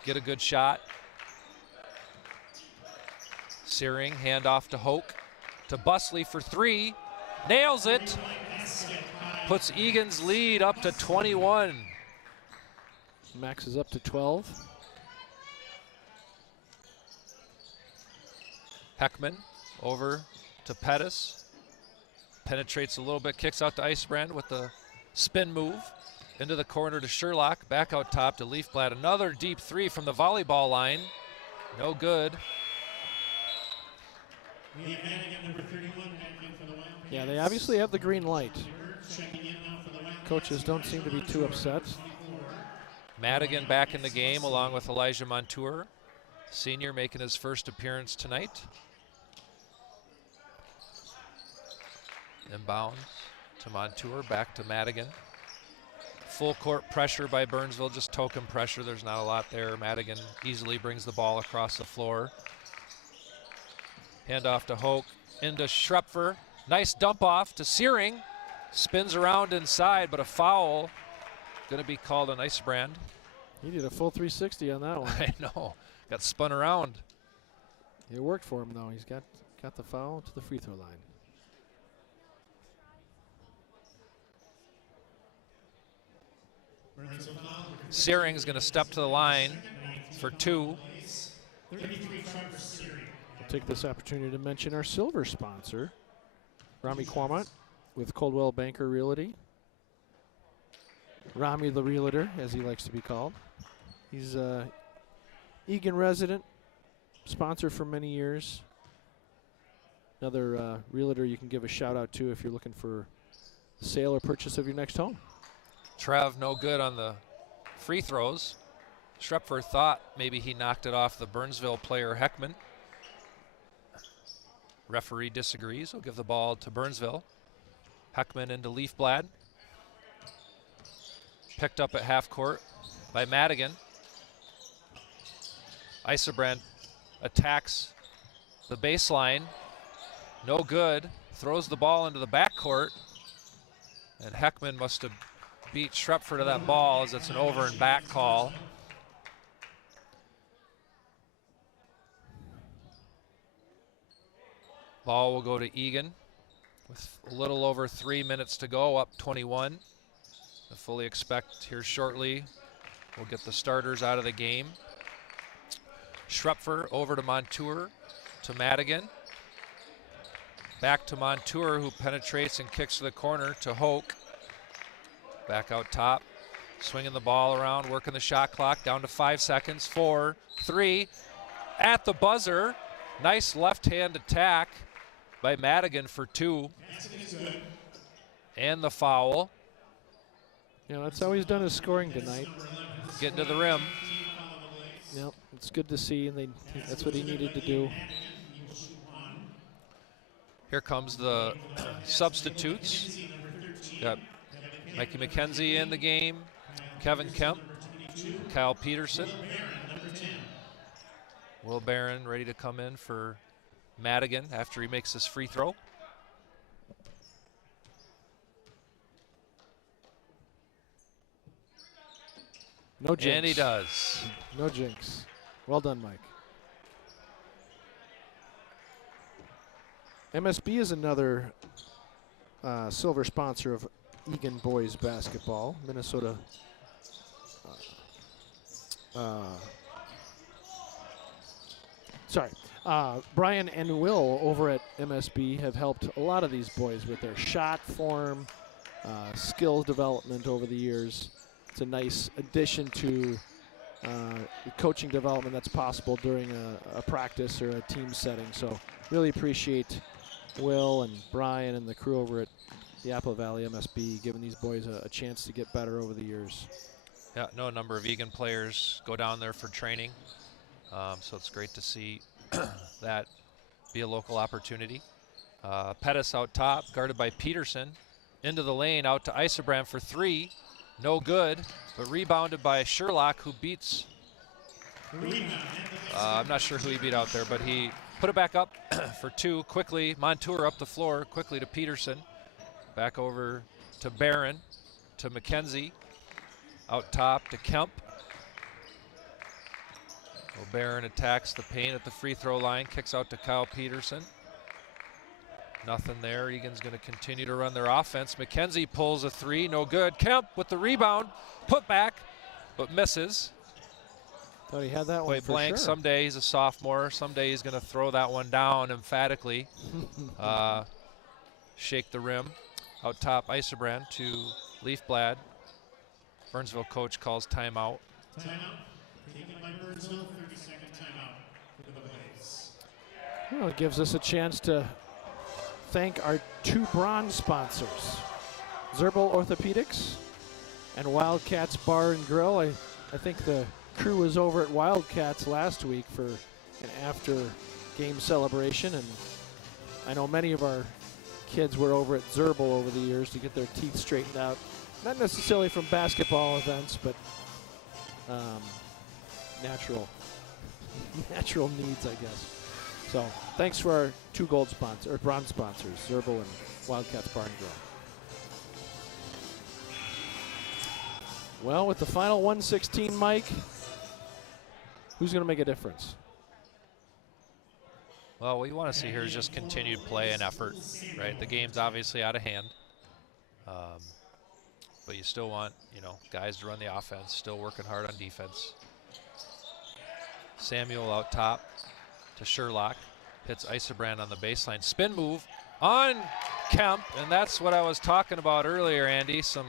get a good shot. Searing, handoff to Hoke, to Busley for 3, nails it. Puts Eagan's lead up to 21. Max is up to 12. Heckman over to Pettis. Penetrates a little bit, kicks out to Isebrand with the spin move. Into the corner to Sherlock, back out top to Leafblad. Another deep 3 from the volleyball line. No good. Yeah, they obviously have the green light. Coaches don't seem to be too upset. Madigan back in the game along with Elijah Montour. Senior making his first appearance tonight. Inbounds to Montour, back to Madigan. Full court pressure by Burnsville, just token pressure. There's not a lot there. Madigan easily brings the ball across the floor. Handoff to Hoke, into Schrepfer. Nice dump off to Searing. Spins around inside, but a foul. Going to be called on Isebrand. He did a full 360 on that one. I know, got spun around. It worked for him though. He's got the foul to the free throw line. Searing's going to step to the line for 2. We'll take this opportunity to mention our silver sponsor, Rami Quamont with Coldwell Banker Realty. Rami the Realtor, as he likes to be called. He's a Eagan resident, sponsor for many years. Another realtor you can give a shout out to if you're looking for sale or purchase of your next home. Trev no good on the free throws. Schrepfer thought maybe he knocked it off the Burnsville player Heckman. Referee disagrees. We'll give the ball to Burnsville. Heckman into Leafblad. Picked up at half court by Madigan. Isebrand attacks the baseline. No good. Throws the ball into the backcourt. And Heckman must have beat Schrepfer to that ball as it's an over and back call. Ball will go to Eagan with a little over 3 minutes to go, up 21. I fully expect here shortly we'll get the starters out of the game. Schrepfer over to Montour, to Madigan. Back to Montour, who penetrates and kicks to the corner to Hoke. Back out top, swinging the ball around, working the shot clock, down to 5 seconds, 4, 3, at the buzzer. Nice left-hand attack by Madigan for 2. And the foul. Yeah, that's how he's done his scoring tonight. Getting to the rim. Yep, it's good to see, and that's what he needed to do. Here comes the substitutes. Got Mikey McKenzie in the game, Kevin Kemp, Kyle Peterson. Will Barron ready to come in for Madigan after he makes his free throw. No jinx. And he does. No jinx. Well done, Mike. MSB is another silver sponsor of Eagan boys basketball. Minnesota Brian and Will over at MSB have helped a lot of these boys with their shot form, skill development over the years. It's a nice addition to the coaching development that's possible during a practice or a team setting. So really appreciate Will and Brian and the crew over at the Apple Valley MSB giving these boys a chance to get better over the years. Yeah, know a number of Eagan players go down there for training, so it's great to see that be a local opportunity. Pettis out top, guarded by Peterson. Into the lane, out to Isobran for three. No good, but rebounded by Sherlock, who beats... I'm not sure who he beat out there, but he put it back up for two quickly. Montour up the floor, quickly to Peterson. Back over to Barron, to McKenzie. Out top to Kemp. Barron attacks the paint at the free throw line, kicks out to Kyle Peterson. Nothing there. Eagan's going to continue to run their offense. McKenzie pulls a three, no good. Kemp with the rebound, put back, but misses. Thought he had that one Point for blank. sure. Someday he's a sophomore. Someday he's going to throw that one down emphatically. Shake the rim. Out top, Isobran to Leafblad. Burnsville coach calls timeout. Timeout taken by Burnsville, 30-second timeout for the Blaze. Well, it gives us a chance to thank our two bronze sponsors, Zerbal Orthopedics and Wildcats Bar and Grill. I think the crew was over at Wildcats last week for an after-game celebration, and I know many of our kids were over at Zerbal over the years to get their teeth straightened out. Not necessarily from basketball events, but natural needs, I guess. So thanks for our two gold sponsors, or bronze sponsors, Zerbal and Wildcats Bar and Grill. Well, with the final 116, Mike, who's going to make a difference? Well, what you want to see here is just continued play and effort, right? The game's obviously out of hand, but you still want, guys to run the offense, still working hard on defense. Samuel out top to Sherlock, hits Isobran on the baseline. Spin move on Kemp, and that's what I was talking about earlier, Andy. Some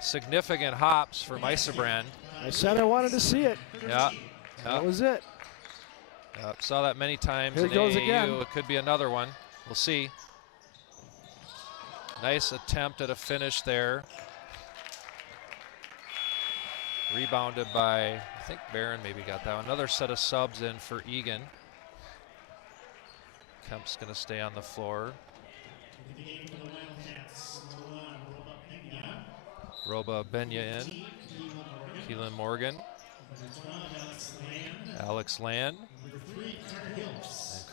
significant hops from Isobran. I said I wanted to see it. Yeah. That was it. Saw that many times Here in it goes AAU. again. It could be another one. We'll see. Nice attempt at a finish there. Rebounded by, I think Barron maybe got that one. Another set of subs in for Eagan. Kemp's going to stay on the floor. Roba Benya in. Keelan Morgan. Alex Land. And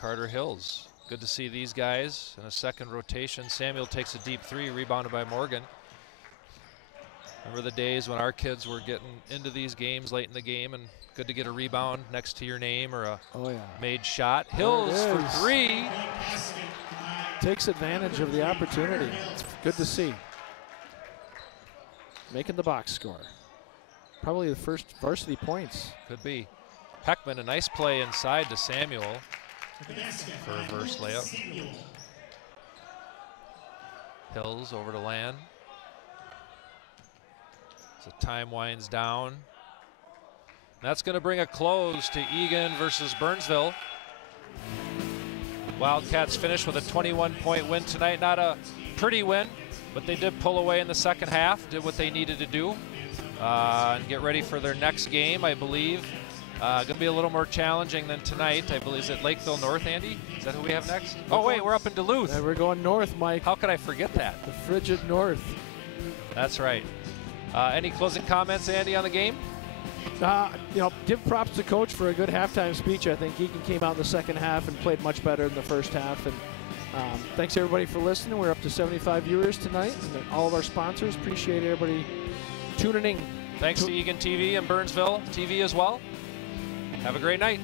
Carter Hills. Good to see these guys in a second rotation. Samuel takes a deep three, rebounded by Morgan. Remember the days when our kids were getting into these games late in the game, and good to get a rebound next to your name or a made shot. Hills for three. Takes advantage of the opportunity. It's good to see. Making the box score. Probably the first varsity points. Could be. Heckman, a nice play inside to Samuel for a reverse layup. Hills over to Land. So time winds down. That's going to bring a close to Eagan versus Burnsville. Wildcats finished with a 21-point win tonight. Not a pretty win, but they did pull away in the second half, did what they needed to do, and get ready for their next game, I believe. Going to be a little more challenging than tonight. I believe, is it Lakeville North, Andy? Is that who we have next? Oh, wait, we're up in Duluth. And we're going north, Mike. How could I forget that? The frigid north. That's right. Any closing comments, Andy, on the game? Give props to Coach for a good halftime speech. I think Eagan came out in the second half and played much better in the first half. And thanks, everybody, for listening. We're up to 75 viewers tonight. And all of our sponsors, appreciate everybody tuning in. Thanks to Eagan TV and Burnsville TV as well. Have a great night.